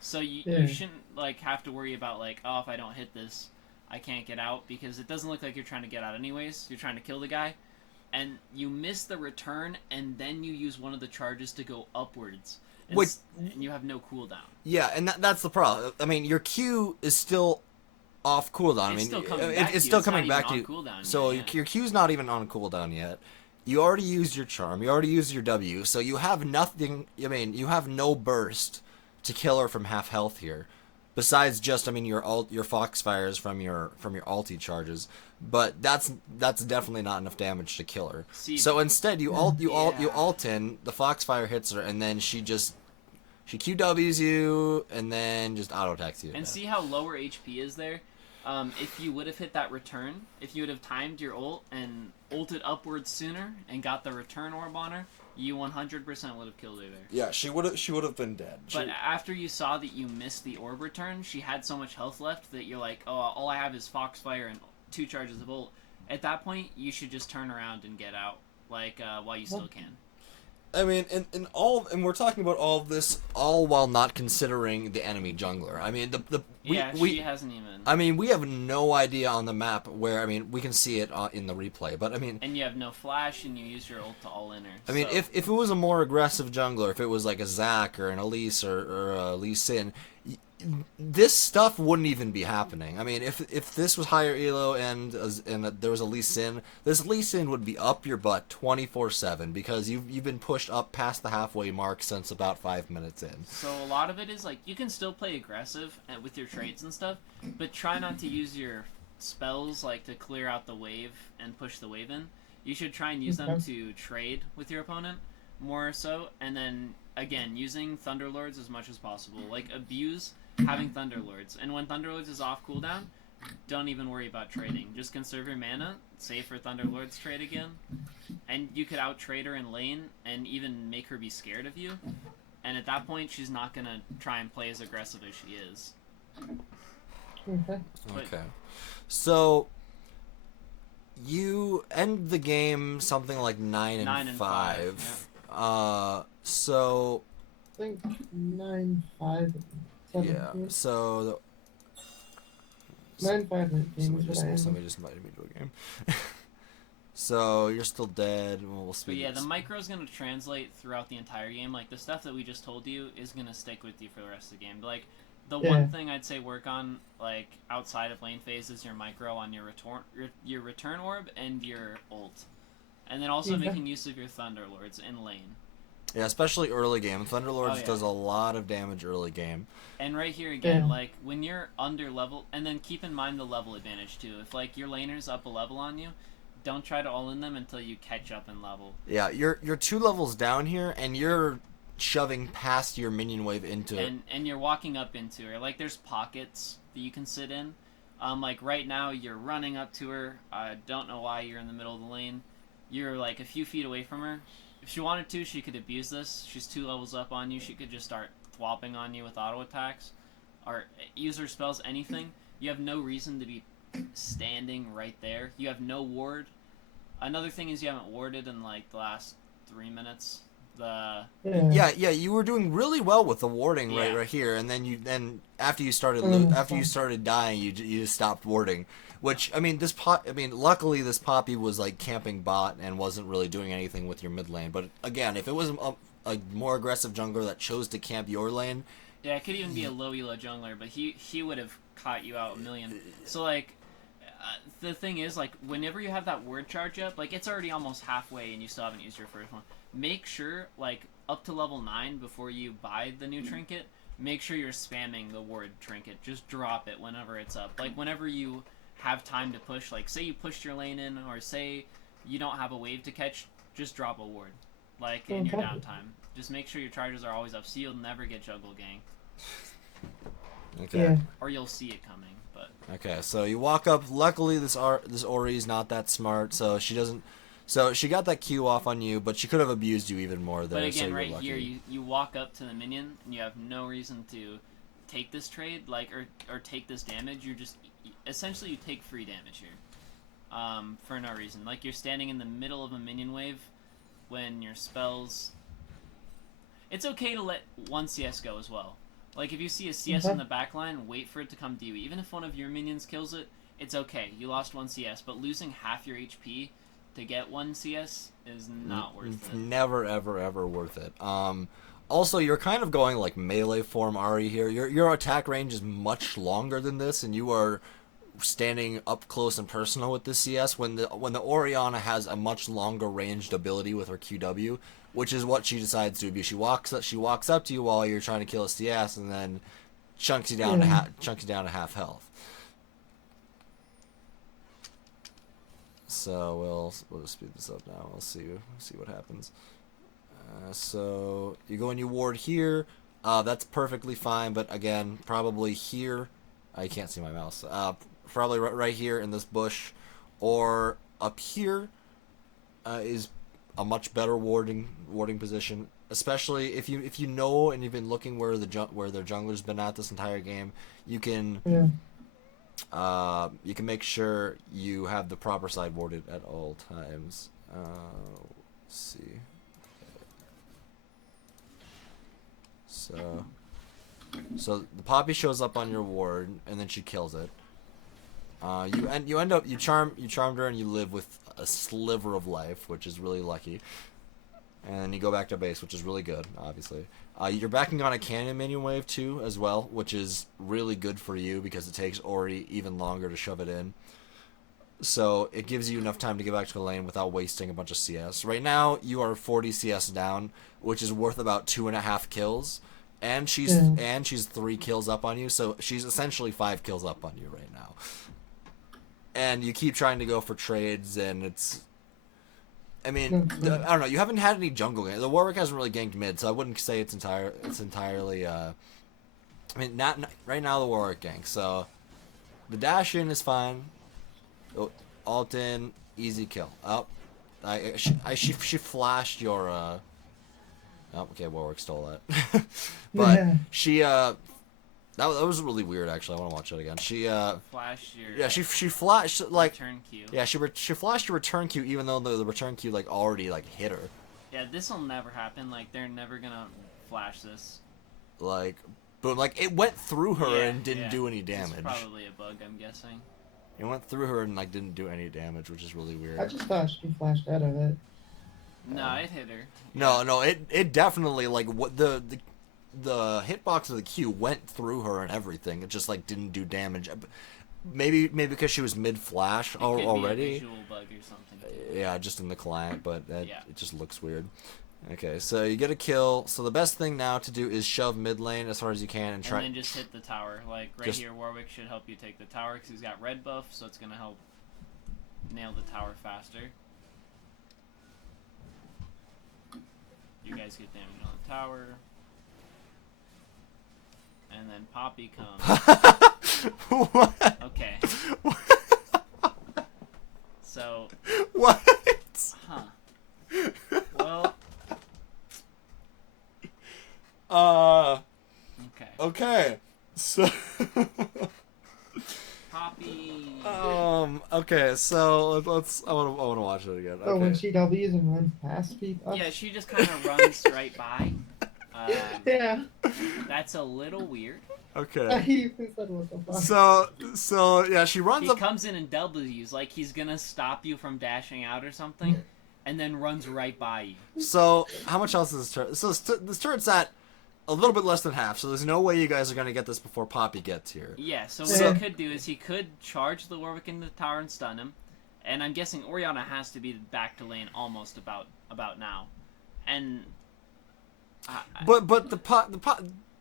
So you shouldn't like have to worry about like, oh, if I don't hit this, I can't get out, because it doesn't look like you're trying to get out anyways. You're trying to kill the guy, and you miss the return, and then you use one of the charges to go upwards, and you have no cooldown. Yeah, and that's the problem. I mean, your Q is still off cooldown. It's still coming back to you. Cooldown So yet, your Q's not even on cooldown yet. You already used your charm. You already used your W. So you have nothing. I mean, you have no burst to kill her from half health here. Besides just, your Foxfires from your ulti charges, but that's definitely not enough damage to kill her. So instead, you ult in, the Foxfire hits her, and then she QWs you, and then just auto attacks you. And see how lower HP is there? If you would have hit that return, if you would have timed your ult and ulted upwards sooner and got the return orb on her, you 100% would have killed her there. Yeah, she would have been dead. But after you saw that you missed the orb return, she had so much health left that you're like, oh, all I have is Foxfire and 2 charges of ult. At that point, you should just turn around and get out, while you still can. I mean, and we're talking about all of this, all while not considering the enemy jungler. I mean, she hasn't even. I mean, we have no idea on the map where. I mean, we can see it in the replay, but I mean. And you have no flash, and you use your ult to all in her. I mean, if it was a more aggressive jungler, if it was like a Zac or an Elise or a Lee Sin, this stuff wouldn't even be happening. I mean, if this was higher elo and there was a Lee Sin, this Lee Sin would be up your butt 24/7 because you've been pushed up past the halfway mark since about 5 minutes in. So a lot of it is like you can still play aggressive with your trades and stuff, but try not to use your spells like to clear out the wave and push the wave in. You should try and use them Okay. to trade with your opponent more so, and then again using Thunderlords as much as possible. Like abuse having Thunderlords, and when Thunderlords is off cooldown, don't even worry about trading. Just conserve your mana, save for Thunderlord's trade again, and you could out trade her in lane and even make her be scared of you. And at that point, she's not gonna try and play as aggressive as she is. Okay. But- Okay. So you end the game something like 9 and 5. So I think 9, 5, 7. yeah. So 9, 5 in game is what I somebody am. just invited me to a game. So you're still dead. We'll But speak. yeah, the micro is going to translate throughout the entire game. Like, the stuff that we just told you is going to stick with you for the rest of the game. But, like, the one thing I'd say work on, like, outside of lane phase is your micro on your return orb and your ult. And then also Okay. making use of your Thunderlords in lane. Yeah, especially early game. Thunderlords Oh, yeah. does a lot of damage early game. And right here again, Yeah. like, when you're under level, and then keep in mind the level advantage, too. If, like, your laner's up a level on you, don't try to all-in them until you catch up in level. Yeah, you're 2 levels down here, and you're shoving past your minion wave into it. And you're walking up into her. Like, there's pockets that you can sit in. Like, right now, you're running up to her. I don't know why you're in the middle of the lane. You're, like, a few feet away from her. If she wanted to, she could abuse this. She's 2 levels up on you. She could just start thwopping on you with auto attacks. Or use her spells, anything. You have no reason to be standing right there. You have no ward. After thing is you haven't warded in, like, the last 3 minutes. Yeah. Yeah, you were doing really well with the warding Yeah. right here, and then after you started Mm, you started dying, you just stopped warding. Which I mean, luckily this Poppy was like camping bot and wasn't really doing anything with your mid lane. But again, if it was a more aggressive jungler that chose to camp your lane, Yeah, it could even be a low elo jungler, but he would have caught you out a million. So, like, the thing is, like, whenever you have that word charge up, like, it's already almost halfway and you still haven't used your first one. Make sure, like, up to level 9 before you buy the new trinket, make sure you're spamming the ward trinket. Just drop it whenever it's up. Like, whenever you have time to push, like, say you pushed your lane in, or say you don't have a wave to catch, just drop a ward. Like, in your Okay. downtime. Just make sure your charges are always up so you'll never get jungle ganked. okay. Yeah. Or you'll see it coming, but... Okay, so you walk up. Luckily, this Ori is not that smart, so she doesn't. So she got that Q off on you, but she could have abused you even more there. But again, so you're right lucky. here, you walk up to the minion, and you have no reason to take this trade, like, or take this damage. You're just... Essentially, you take free damage here. For no reason. Like, you're standing in the middle of a minion wave when your spells... It's okay to let one CS go as well. Like, if you see a CS in the back line, wait for it to come to you. Even if one of your minions kills it, it's okay. You lost 1 CS, but losing half your HP to get 1 CS is not worth it. Never, ever, ever worth it. Also, you're kind of going like melee form Ahri here. Your attack range is much longer than this, and you are standing up close and personal with this CS when the Orianna has a much longer ranged ability with her QW, which is what she decides to abuse. She walks up to you while you're trying to kill a CS, and then chunks you down to half health. So we'll speed this up now. We'll see what happens. So you go and you ward here. That's perfectly fine, but again, probably here. I can't see my mouse. Probably right here in this bush, or up here is a much better warding position. Especially if you know and you've been looking where their jungler's been at this entire game, you can make sure you have the proper side warded at all times. Let's see. So the Poppy shows up on your ward, and then she kills it. You charmed her, and you live with a sliver of life, which is really lucky. And then you go back to base, which is really good, obviously. You're backing on a cannon minion wave too, as well, which is really good for you because it takes Ori even longer to shove it in. So it gives you enough time to get back to the lane without wasting a bunch of CS. Right now, you are 40 CS down, which is worth about 2.5 kills. And she's 3 kills up on you, so she's essentially 5 kills up on you right now. And you keep trying to go for trades, and I mean, I don't know. You haven't had any jungle games. The Warwick hasn't really ganked mid, so I wouldn't say it's entirely. I mean, not right now the Warwick gank. So the dash in is fine. Oh, alt in, easy kill. Oh, she flashed your. Oh, okay, Warwick stole that. But Yeah. she that was really weird actually. I want to watch it again. She Flash your. yeah, she flashed like Turn Q. yeah, she flashed your return Q even though the return Q like already like hit her. Yeah, this will never happen. Like they're never gonna flash this. Like boom, like it went through her Yeah, and didn't yeah. do any damage. It's probably a bug, I'm guessing. It went through her and like didn't do any damage, which is really weird. I just thought she flashed out of it. No, it hit her. No, it definitely like what the hitbox of the Q went through her and everything. It just like didn't do damage. Maybe because she was mid flash It could be a already. visual bug or something. Yeah, just in the client, but Yeah. it just looks weird. Okay, so you get a kill. So the best thing now to do is shove mid lane as hard as you can and try. And then just hit the tower. Like right here, Warwick should help you take the tower because he's got red buff, so it's gonna help nail the tower faster. You guys get damage on the tower. And then Poppy comes. What? Okay. So, What? huh. Well, okay. Okay. So. Poppy. Okay. So let's. I want to watch it again. Oh, when Okay. she W's and runs past people. Yeah, she just kind of runs right by. Yeah. That's a little weird. Okay. I even said what the fuck. So yeah, she runs He up. comes in and W's like he's gonna stop you from dashing out or something, and then runs right by you. So how much else is this turret? So this turret's at a little bit less than half. So there's no way you guys are gonna get this before Poppy gets here. Yeah, so what Yeah. he could do is he could charge the Warwick into the tower and stun him, and I'm guessing Orianna has to be back to lane almost about now, and. But the pot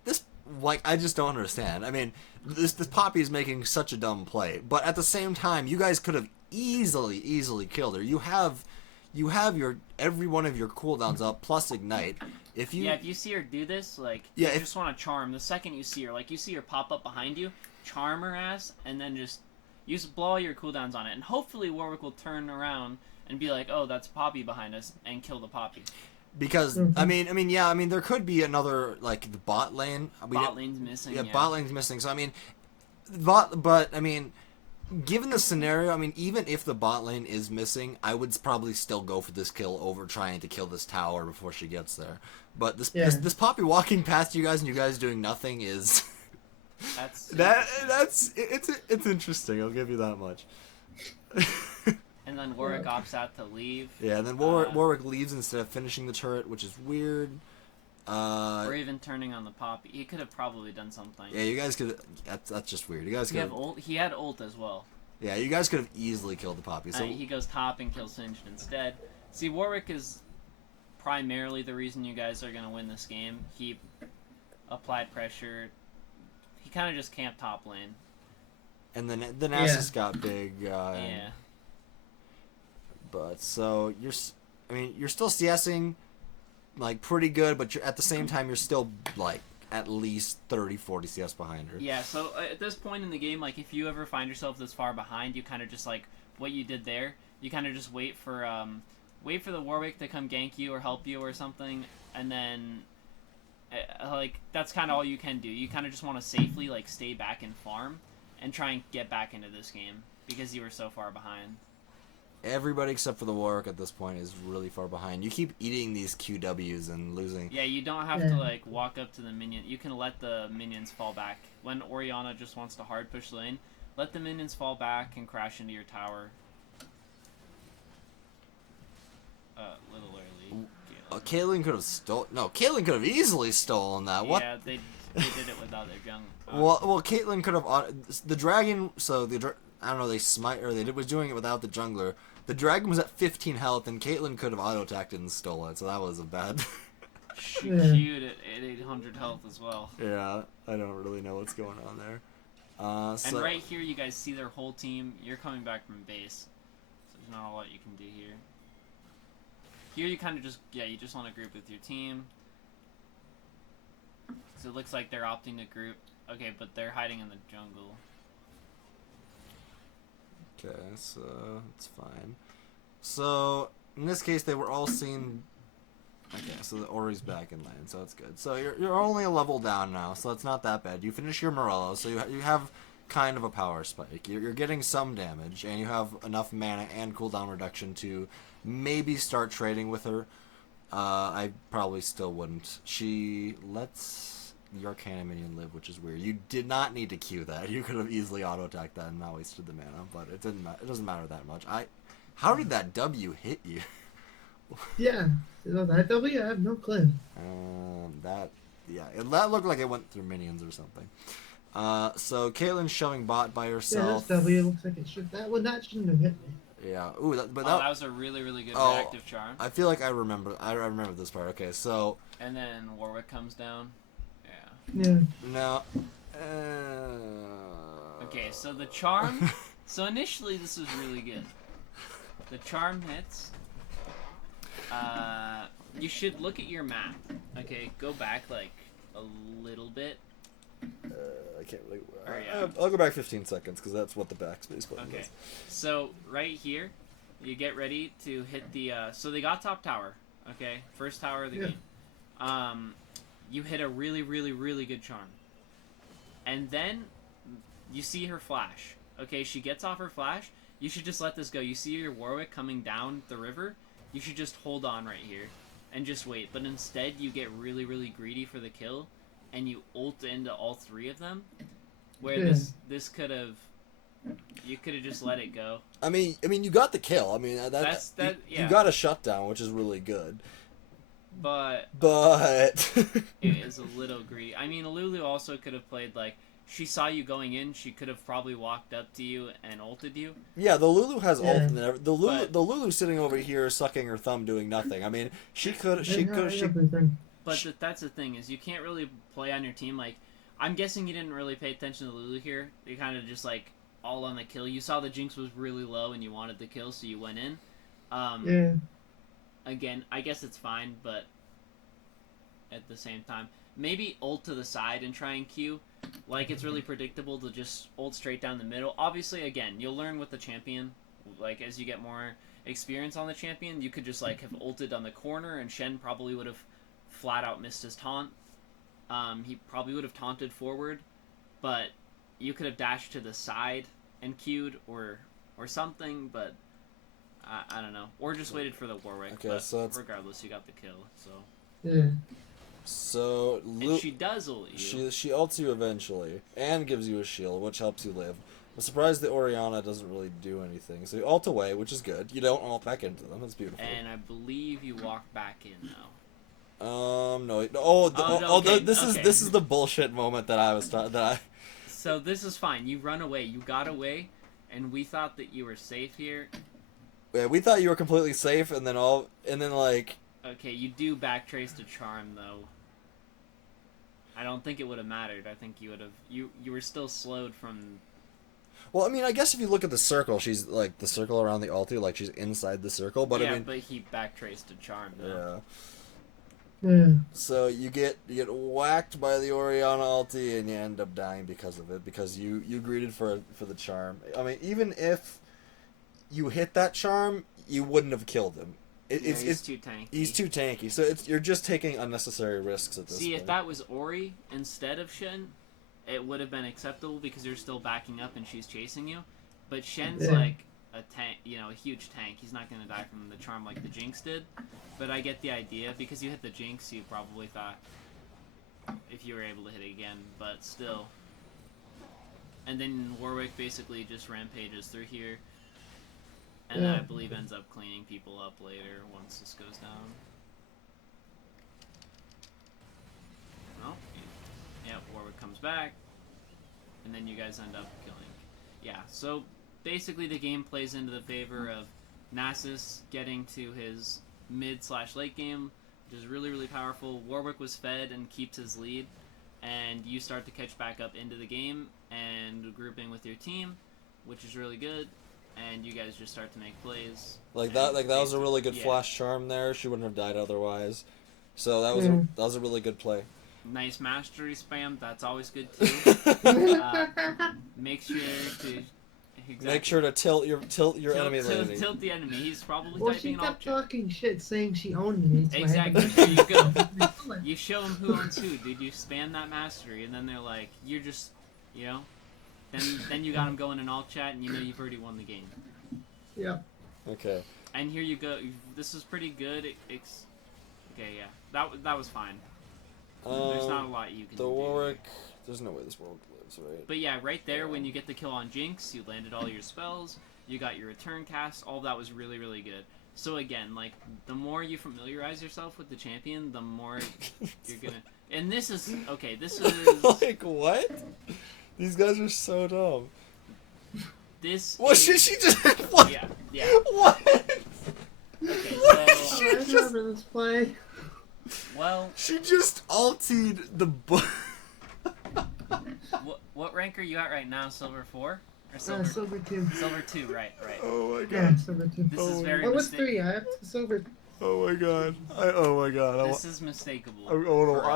this like I just don't understand. I mean, this Poppy is making such a dumb play, but at the same time, you guys could have easily killed her. You have your every one of your cooldowns up plus ignite. If you if you see her do this, like Yeah, you if- just want to charm. The second you see her, like you see her pop up behind you, charm her ass, and then just blow all your cooldowns on it, and hopefully Warwick will turn around and be like, "Oh, that's Poppy behind us," and kill the Poppy. because I mean there could be another like the bot lane. Bot lane's missing. Yeah, bot lane's missing. So I mean, but I mean, given the scenario, I mean, even if the bot lane is missing, I would probably still go for this kill over trying to kill this tower before she gets there. But this Poppy walking past you guys and you guys doing nothing is That's it's interesting. I'll give you that much. And then Warwick opts out to leave. Yeah, and then Warwick leaves instead of finishing the turret, which is weird. Or even turning on the Poppy. He could have probably done something. Yeah, you guys could. That's just weird. You guys could. He had ult as well. Yeah, you guys could have easily killed the Poppy. So He goes top and kills Singed instead. See, Warwick is primarily the reason you guys are gonna win this game. He applied pressure. He kind of just camped top lane. and then the Nasus got big. Yeah. But so you're still CSing like pretty good, but at the same time you're still like at least 30-40 CS behind her. Yeah, so at this point in the game, like if you ever find yourself this far behind, you kind of just like what you did there. You kind of just wait for the Warwick to come gank you or help you or something, and then like that's kind of all you can do. You kind of just want to safely like stay back and farm and try and get back into this game because you were so far behind. Everybody except for the Warwick at this point is really far behind. You keep eating these QWs and losing. Yeah, you don't have to like walk up to the minion. You can let the minions fall back. When Orianna just wants to hard push lane, let the minions fall back and crash into your tower. Little early. Caitlyn could have Caitlyn could have easily stolen that. What? Yeah, they did it without their jungle. Well, Caitlyn could have the dragon. So I don't know. They smite or they was doing it without the jungler. The dragon was at 15 health, and Caitlyn could have auto attacked it and stole it. So that was a bad. She queued at 800 health as well. Yeah, I don't really know what's going on there. And right here, you guys see their whole team. You're coming back from base, so there's not a lot you can do here. here you kind of just, you just want to group with your team. So it looks like they're opting to group. Okay, but they're hiding in the jungle. Okay, so it's fine. So in this case, they were all seen. Okay, so the Ori's back in lane, so it's good. So you're only a level down now, so it's not that bad. You finish your Morello, so you have kind of a power spike. You're getting some damage, and you have enough mana and cooldown reduction to maybe start trading with her. I probably still wouldn't. She lets the Arcana minion live, which is weird. You did not need to queue that. You could have easily auto-attacked that and not wasted the mana, but it didn't. It doesn't matter that much. How did that W hit you? Yeah, that W, I have no clue. That looked like it went through minions or something. So Caitlyn's shoving bot by Yeah, herself. this W looks like it should. That shouldn't have hit me. Yeah. Ooh, that was a really, really good reactive charm. I feel like I remember this part. Okay, so. And then Warwick comes down. Yeah. No. Okay, so the charm. So initially, this was really good. The charm hits. You should look at your map. Okay, go back like a little bit. I can't really. Yeah. I'll go back 15 seconds because that's what the backspace button Okay, is. so right here, you get ready to hit the. So they got top tower. Okay, first tower of the game. You hit a really, really, really good charm, and then you see her flash. Okay, she gets off her flash. You should just let this go. You see your Warwick coming down the river. You should just hold on right here and just wait. But instead, you get really, really greedy for the kill, and you ult into all three of them. Where this could have, you could have just let it go. I mean, you got the kill. I mean, you got a shutdown, which is really good. But it is a little greedy. I mean, Lulu also could have played like. She saw you going in. She could have probably walked up to you and ulted you. Yeah, the Lulu has ult. And the Lulu sitting over here sucking her thumb, doing nothing. I mean, she could. But that's the thing is you can't really play on your team. Like, I'm guessing you didn't really pay attention to Lulu here. You kind of just like all on the kill. You saw the Jinx was really low and you wanted the kill, so you went in. Again, I guess it's fine, but at the same time, maybe ult to the side and try and Q. Like, it's really predictable to just ult straight down the middle. Obviously, again, you'll learn with the champion. Like, as you get more experience on the champion, you could just, like, have ulted on the corner, and Shen probably would have flat out missed his taunt. He probably would have taunted forward, but you could have dashed to the side and queued or something, but I don't know. Or just waited for the Warwick. Okay, but so regardless, you got the kill, so... Yeah. So and she does ult you. She ults you eventually and gives you a shield, which helps you live. I'm surprised the Orianna doesn't really do anything. So you ult away, which is good. You don't ult back into them. It's beautiful. And I believe you walk back in now. No. This is the bullshit moment that I was So this is fine. You run away. You got away, and we thought that you were safe here. Yeah, we thought you were completely safe, and then like. Okay, you do backtrace to charm though. I don't think it would have mattered. I think you would have. You were still slowed from. Well, I mean, I guess if you look at the circle, she's like the circle around the altar, like she's inside the circle. But yeah, I mean, but he backtraced to charm though. Yeah. So you get whacked by the Orianna ulti and you end up dying because of it, because you greeted for the charm. I mean, even if you hit that charm, you wouldn't have killed him. He's too tanky. He's too tanky. So you're just taking unnecessary risks at this point. See, if that was Ori instead of Shen, it would have been acceptable because you're still backing up and she's chasing you. But Shen's like a tank, a huge tank. He's not going to die from the charm like the Jinx did. But I get the idea. Because you hit the Jinx, you probably thought if you were able to hit it again. But still. And then Warwick basically just rampages through here. And I believe ends up cleaning people up later once this goes down. Well, yeah, Warwick comes back. And then you guys end up killing. Yeah, so basically the game plays into the favor of Nasus getting to his mid/late game, which is really, really powerful. Warwick was fed and keeps his lead. And you start to catch back up into the game and grouping with your team, which is really good. and you guys just start to make plays. Like that was a really good Yeah. flash charm there. She wouldn't have died otherwise. So that was a really good play. Nice mastery spam. That's always good too. Make sure to Make sure to tilt your enemy landing. Tilt the enemy. He's probably Well, typing she an kept alt. talking shit, saying she owned me. So Exactly. There you go. You show them who owns who, dude. You spam that mastery, and then they're like, "You're just, you know." Then you got them going in alt chat, and you know you've already won the game. Yeah. Okay. And here you go. This is pretty good. Okay, yeah. That was fine. There's not a lot you can do. The Warwick. There's no way this Warwick lives, right? But yeah, right there when you get the kill on Jinx, you landed all your spells, you got your return cast, all that was really, really good. So again, like, the more you familiarize yourself with the champion, the more you're gonna... And this is... Okay, this is... Like, what? These guys are so dumb. This What? is... She just... What? Yeah. What? Okay, What? so... I remember this play. Well... She just ultied the book. What rank are you at right now? Silver 4? Or Silver... Silver 2. Silver 2, right. Oh my god. Yeah, Silver 2. This is very I was mistake- 3. I have Silver. Oh my god. Oh my god. This is mistakable. I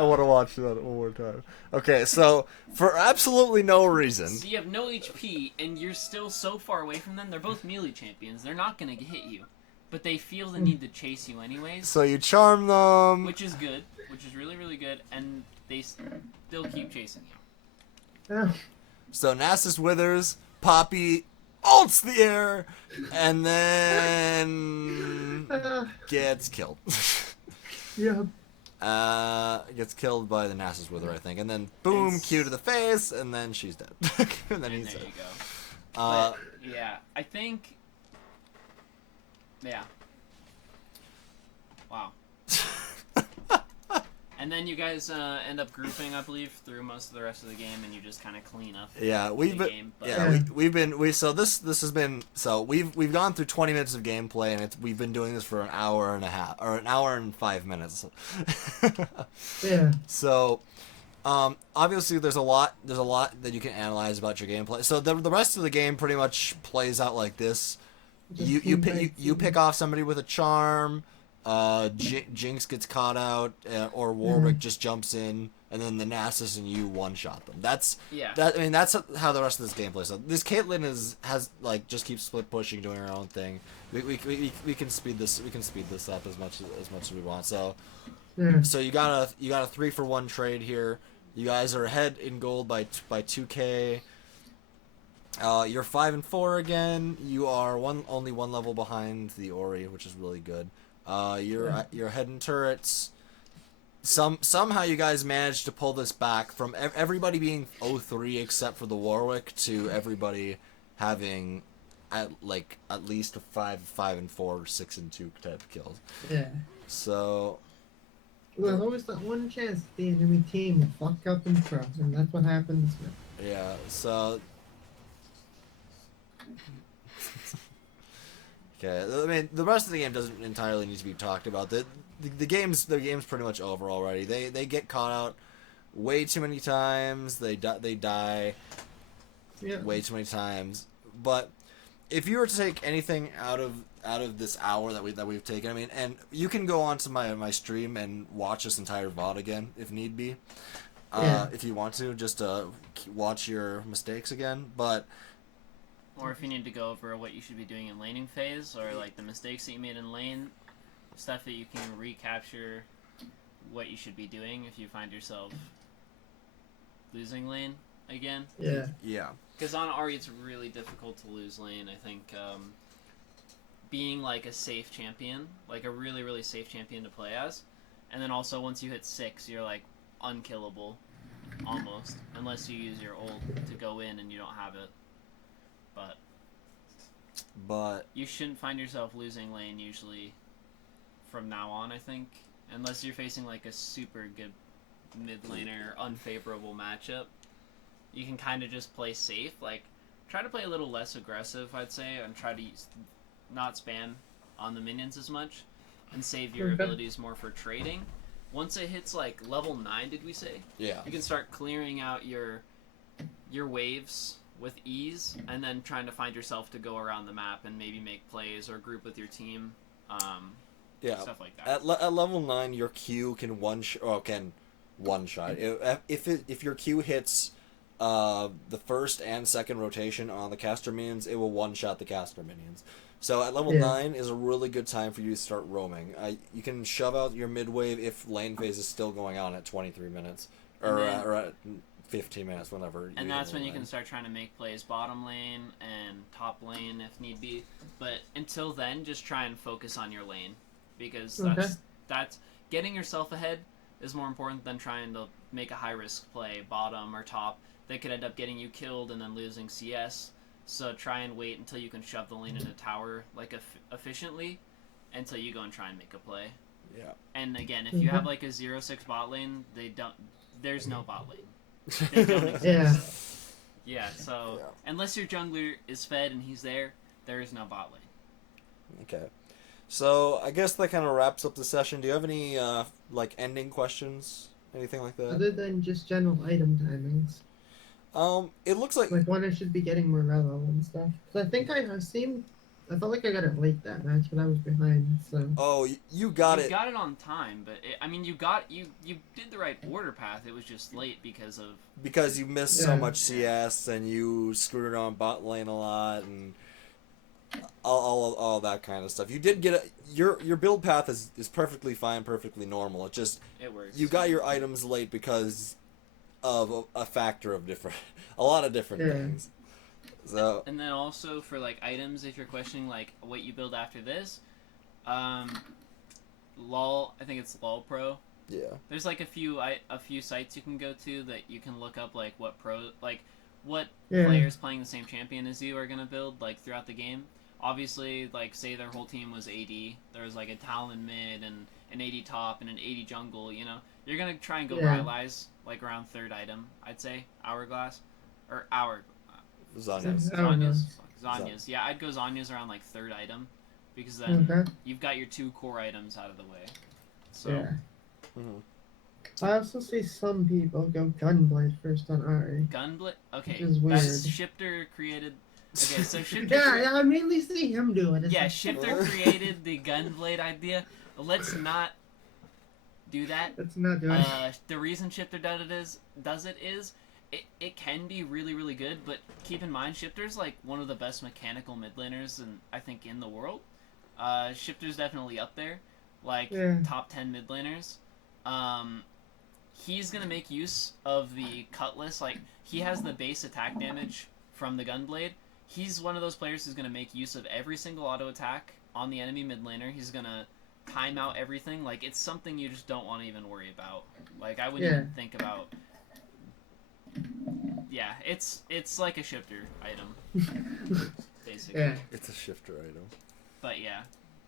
want to watch that one more time. Okay, so for absolutely no reason. So you have no HP, and you're still so far away from them. They're both melee champions. They're not going to hit you. But they feel the need to chase you anyways. So you charm them. Which is good. Which is really, really good. And they still keep chasing you. So Nasus withers, Poppy ults the air, and then gets killed. Yeah. Gets killed by the Nasus wither, I think, and then boom, Q to the face, and then she's dead. And then And he's there dead. you go. But, yeah, I think... Yeah. Wow. And then you guys end up grouping, I believe, through most of the rest of the game, and you just kind of clean up Yeah, the we've been. game. But Yeah, this has been we've gone through 20 minutes of gameplay, and we've been doing this for an hour and a half, or an hour and 5 minutes. Yeah. So, obviously there's a lot that you can analyze about your gameplay. So the rest of the game pretty much plays out like this. Just You pick off somebody with a charm. Jinx gets caught out, or Warwick just jumps in, and then the Nasus and you one-shot them. That's how the rest of this game plays. So this Caitlyn has just keeps split pushing, doing her own thing. We can speed this up as much as we want. So so you got a 3-for-1 trade here. You guys are ahead in gold by 2K. You're 5-4 again. You are only one level behind the Ahri, which is really good. You're ahead in turrets. Somehow you guys managed to pull this back from everybody being 0-3 except for the Warwick to everybody having at least a 5-4, 6-2 type of kills. Yeah. So There's always that one chance the enemy team will fuck up in throws, and that's what happens. yeah, so okay, I mean, the rest of the game doesn't entirely need to be talked about. The game's pretty much over already. They get caught out way too many times. They die way too many times. But if you were to take anything out of this hour that we've taken, I mean, and you can go onto my stream and watch this entire VOD again if need be, if you want to, just watch your mistakes again, but. Or if you need to go over what you should be doing in laning phase, or like the mistakes that you made in lane, stuff that you can recapture what you should be doing if you find yourself losing lane again. Yeah. Yeah. Because on Ahri it's really difficult to lose lane. I think being like a safe champion, like a really, really safe champion to play as, and then also once you hit 6, you're like unkillable, almost, unless you use your ult to go in and you don't have it. But you shouldn't find yourself losing lane usually from now on, I think. Unless you're facing like a super good mid laner unfavorable matchup. You can kind of just play safe. Like, try to play a little less aggressive, I'd say, and try to not spam on the minions as much. And save your abilities more for trading. Once it hits like level 9, did we say? Yeah. You can start clearing out your waves with ease, and then trying to find yourself to go around the map and maybe make plays or group with your team. Yeah. Stuff like that. At level 9, your Q can one shot. If your Q hits the first and second rotation on the caster minions, it will one shot the caster minions. So at level 9 is a really good time for you to start roaming. You can shove out your mid wave if lane phase is still going on at 23 minutes or at 15 minutes, whenever. And that's when you can start trying to make plays bottom lane and top lane if need be. But until then, just try and focus on your lane, because that's getting yourself ahead is more important than trying to make a high risk play bottom or top that could end up getting you killed and then losing CS. So try and wait until you can shove the lane in a tower like efficiently until you go and try and make a play. Yeah. And again, if you have like a 0-6 bot lane, there's no bot lane. They don't exist. Yeah, so unless your jungler is fed and he's there is no bot lane. Okay. So I guess that kind of wraps up the session. Do you have any like ending questions? Anything like that? Other than just general item timings. It looks like when I should be getting Morello and stuff. Cause I think I felt like I got it late that match, but I was behind. So. Oh, you got it. You got it on time, but you did the right order path. It was just late because you missed so much CS and you screwed around bot lane a lot and all that kind of stuff. You did get your build path is perfectly fine, perfectly normal. It works. You got your items late because of a factor of a lot of different things. So. And then also for like items, if you're questioning like what you build after this, LOL, I think it's LOL Pro. Yeah. There's like a few sites you can go to that you can look up like what players playing the same champion as you are gonna build like throughout the game. Obviously, like say their whole team was AD, there was like a Talon mid and an AD top and an AD jungle. You know, you're gonna try and go Rylai's like around third item. I'd say Hourglass or Zhonya's. Yeah, I'd go Zhonya's around like third item, because then you've got your 2 core items out of the way. So. Yeah. Mm-hmm. I also see some people go Gunblade first on Ahri. Gunblade? Okay, which is weird. That's Shifter created. Okay, so Shifter. I mainly see him do it. Yeah, Shifter created the Gunblade idea. Let's not do that. Let's not do it. The reason Shifter does it is it can be really, really good, but keep in mind Shifter's like one of the best mechanical mid laners in the world. Shifter's definitely up there, like top 10 mid laners. He's gonna make use of the Cutlass. Like, he has the base attack damage from the Gunblade. He's one of those players who's gonna make use of every single auto attack on the enemy mid laner. He's gonna time out everything. Like, it's something you just don't want to even worry about. Like, I wouldn't even think about. Yeah, it's like a shifter item, basically. Yeah, it's a shifter item. But yeah,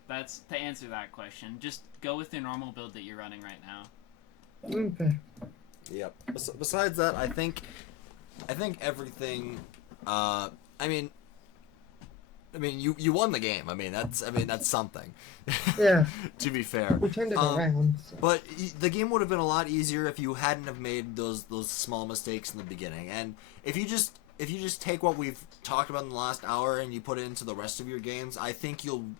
that's to answer that question. Just go with the normal build that you're running right now. Okay. Yep. Besides that, I think everything. I mean, you won the game. I mean, that's something. Yeah. To be fair. We turned it around. So. But the game would have been a lot easier if you hadn't have made those small mistakes in the beginning. And if you just take what we've talked about in the last hour and you put it into the rest of your games, I think you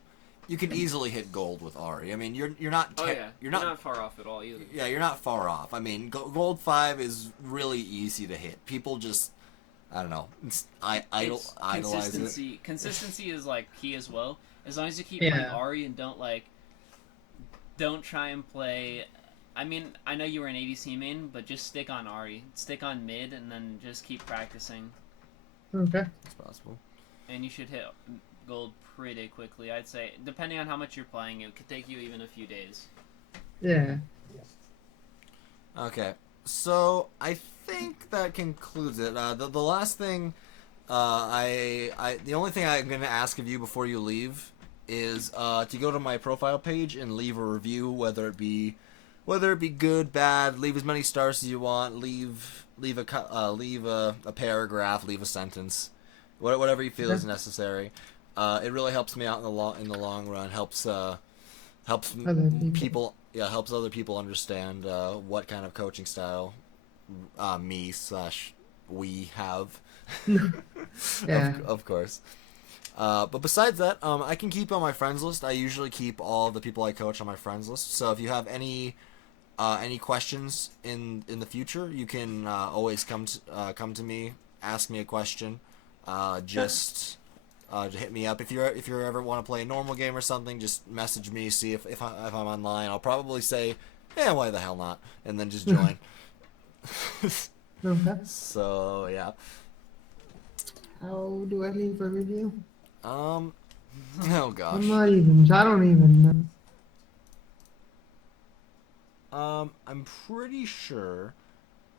can easily hit gold with Ahri. I mean, you're not. You're not far off at all either. Yeah, you're not far off. I mean, gold 5 is really easy to hit. People just, I don't know, idolize consistency. it. Consistency is like key as well. As long as you keep playing Ahri and don't try and play. I mean, I know you were an ADC main, but just stick on Ahri. Stick on mid, and then just keep practicing. Okay. It's possible. And you should hit gold pretty quickly. I'd say, depending on how much you're playing, it could take you even a few days. Yeah. Okay, so I think that concludes it. The last thing, the only thing I'm gonna ask of you before you leave is to go to my profile page and leave a review, whether it be good, bad. Leave as many stars as you want. Leave a paragraph. Leave a sentence. Whatever you feel is necessary. It really helps me out in the long run. Helps people. Yeah, helps other people understand what kind of coaching style we have. Yeah. Of course. But besides that, I can keep on my friends list. I usually keep all the people I coach on my friends list. So if you have any questions in the future, you can always come to me, ask me a question. Just hit me up if you ever want to play a normal game or something. Just message me, see if I'm online. I'll probably say, yeah, why the hell not, and then just join. Okay. So yeah. How do I leave a review? Oh gosh. I don't even know. I'm pretty sure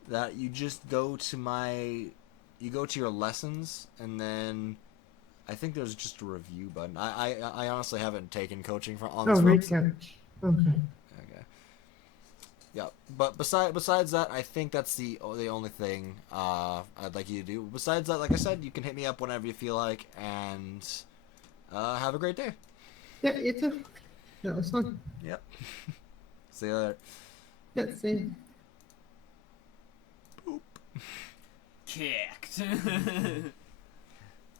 that you just go to your lessons, and then I think there's just a review button. I honestly haven't taken coaching on this Read website. couch. Okay. Okay. Yeah, but besides that, I think that's the only thing I'd like you to do. Besides that, like I said, you can hit me up whenever you feel like, and have a great day. Yeah, you too. That was fun. Yep. See you later. Yeah, see. Kicked.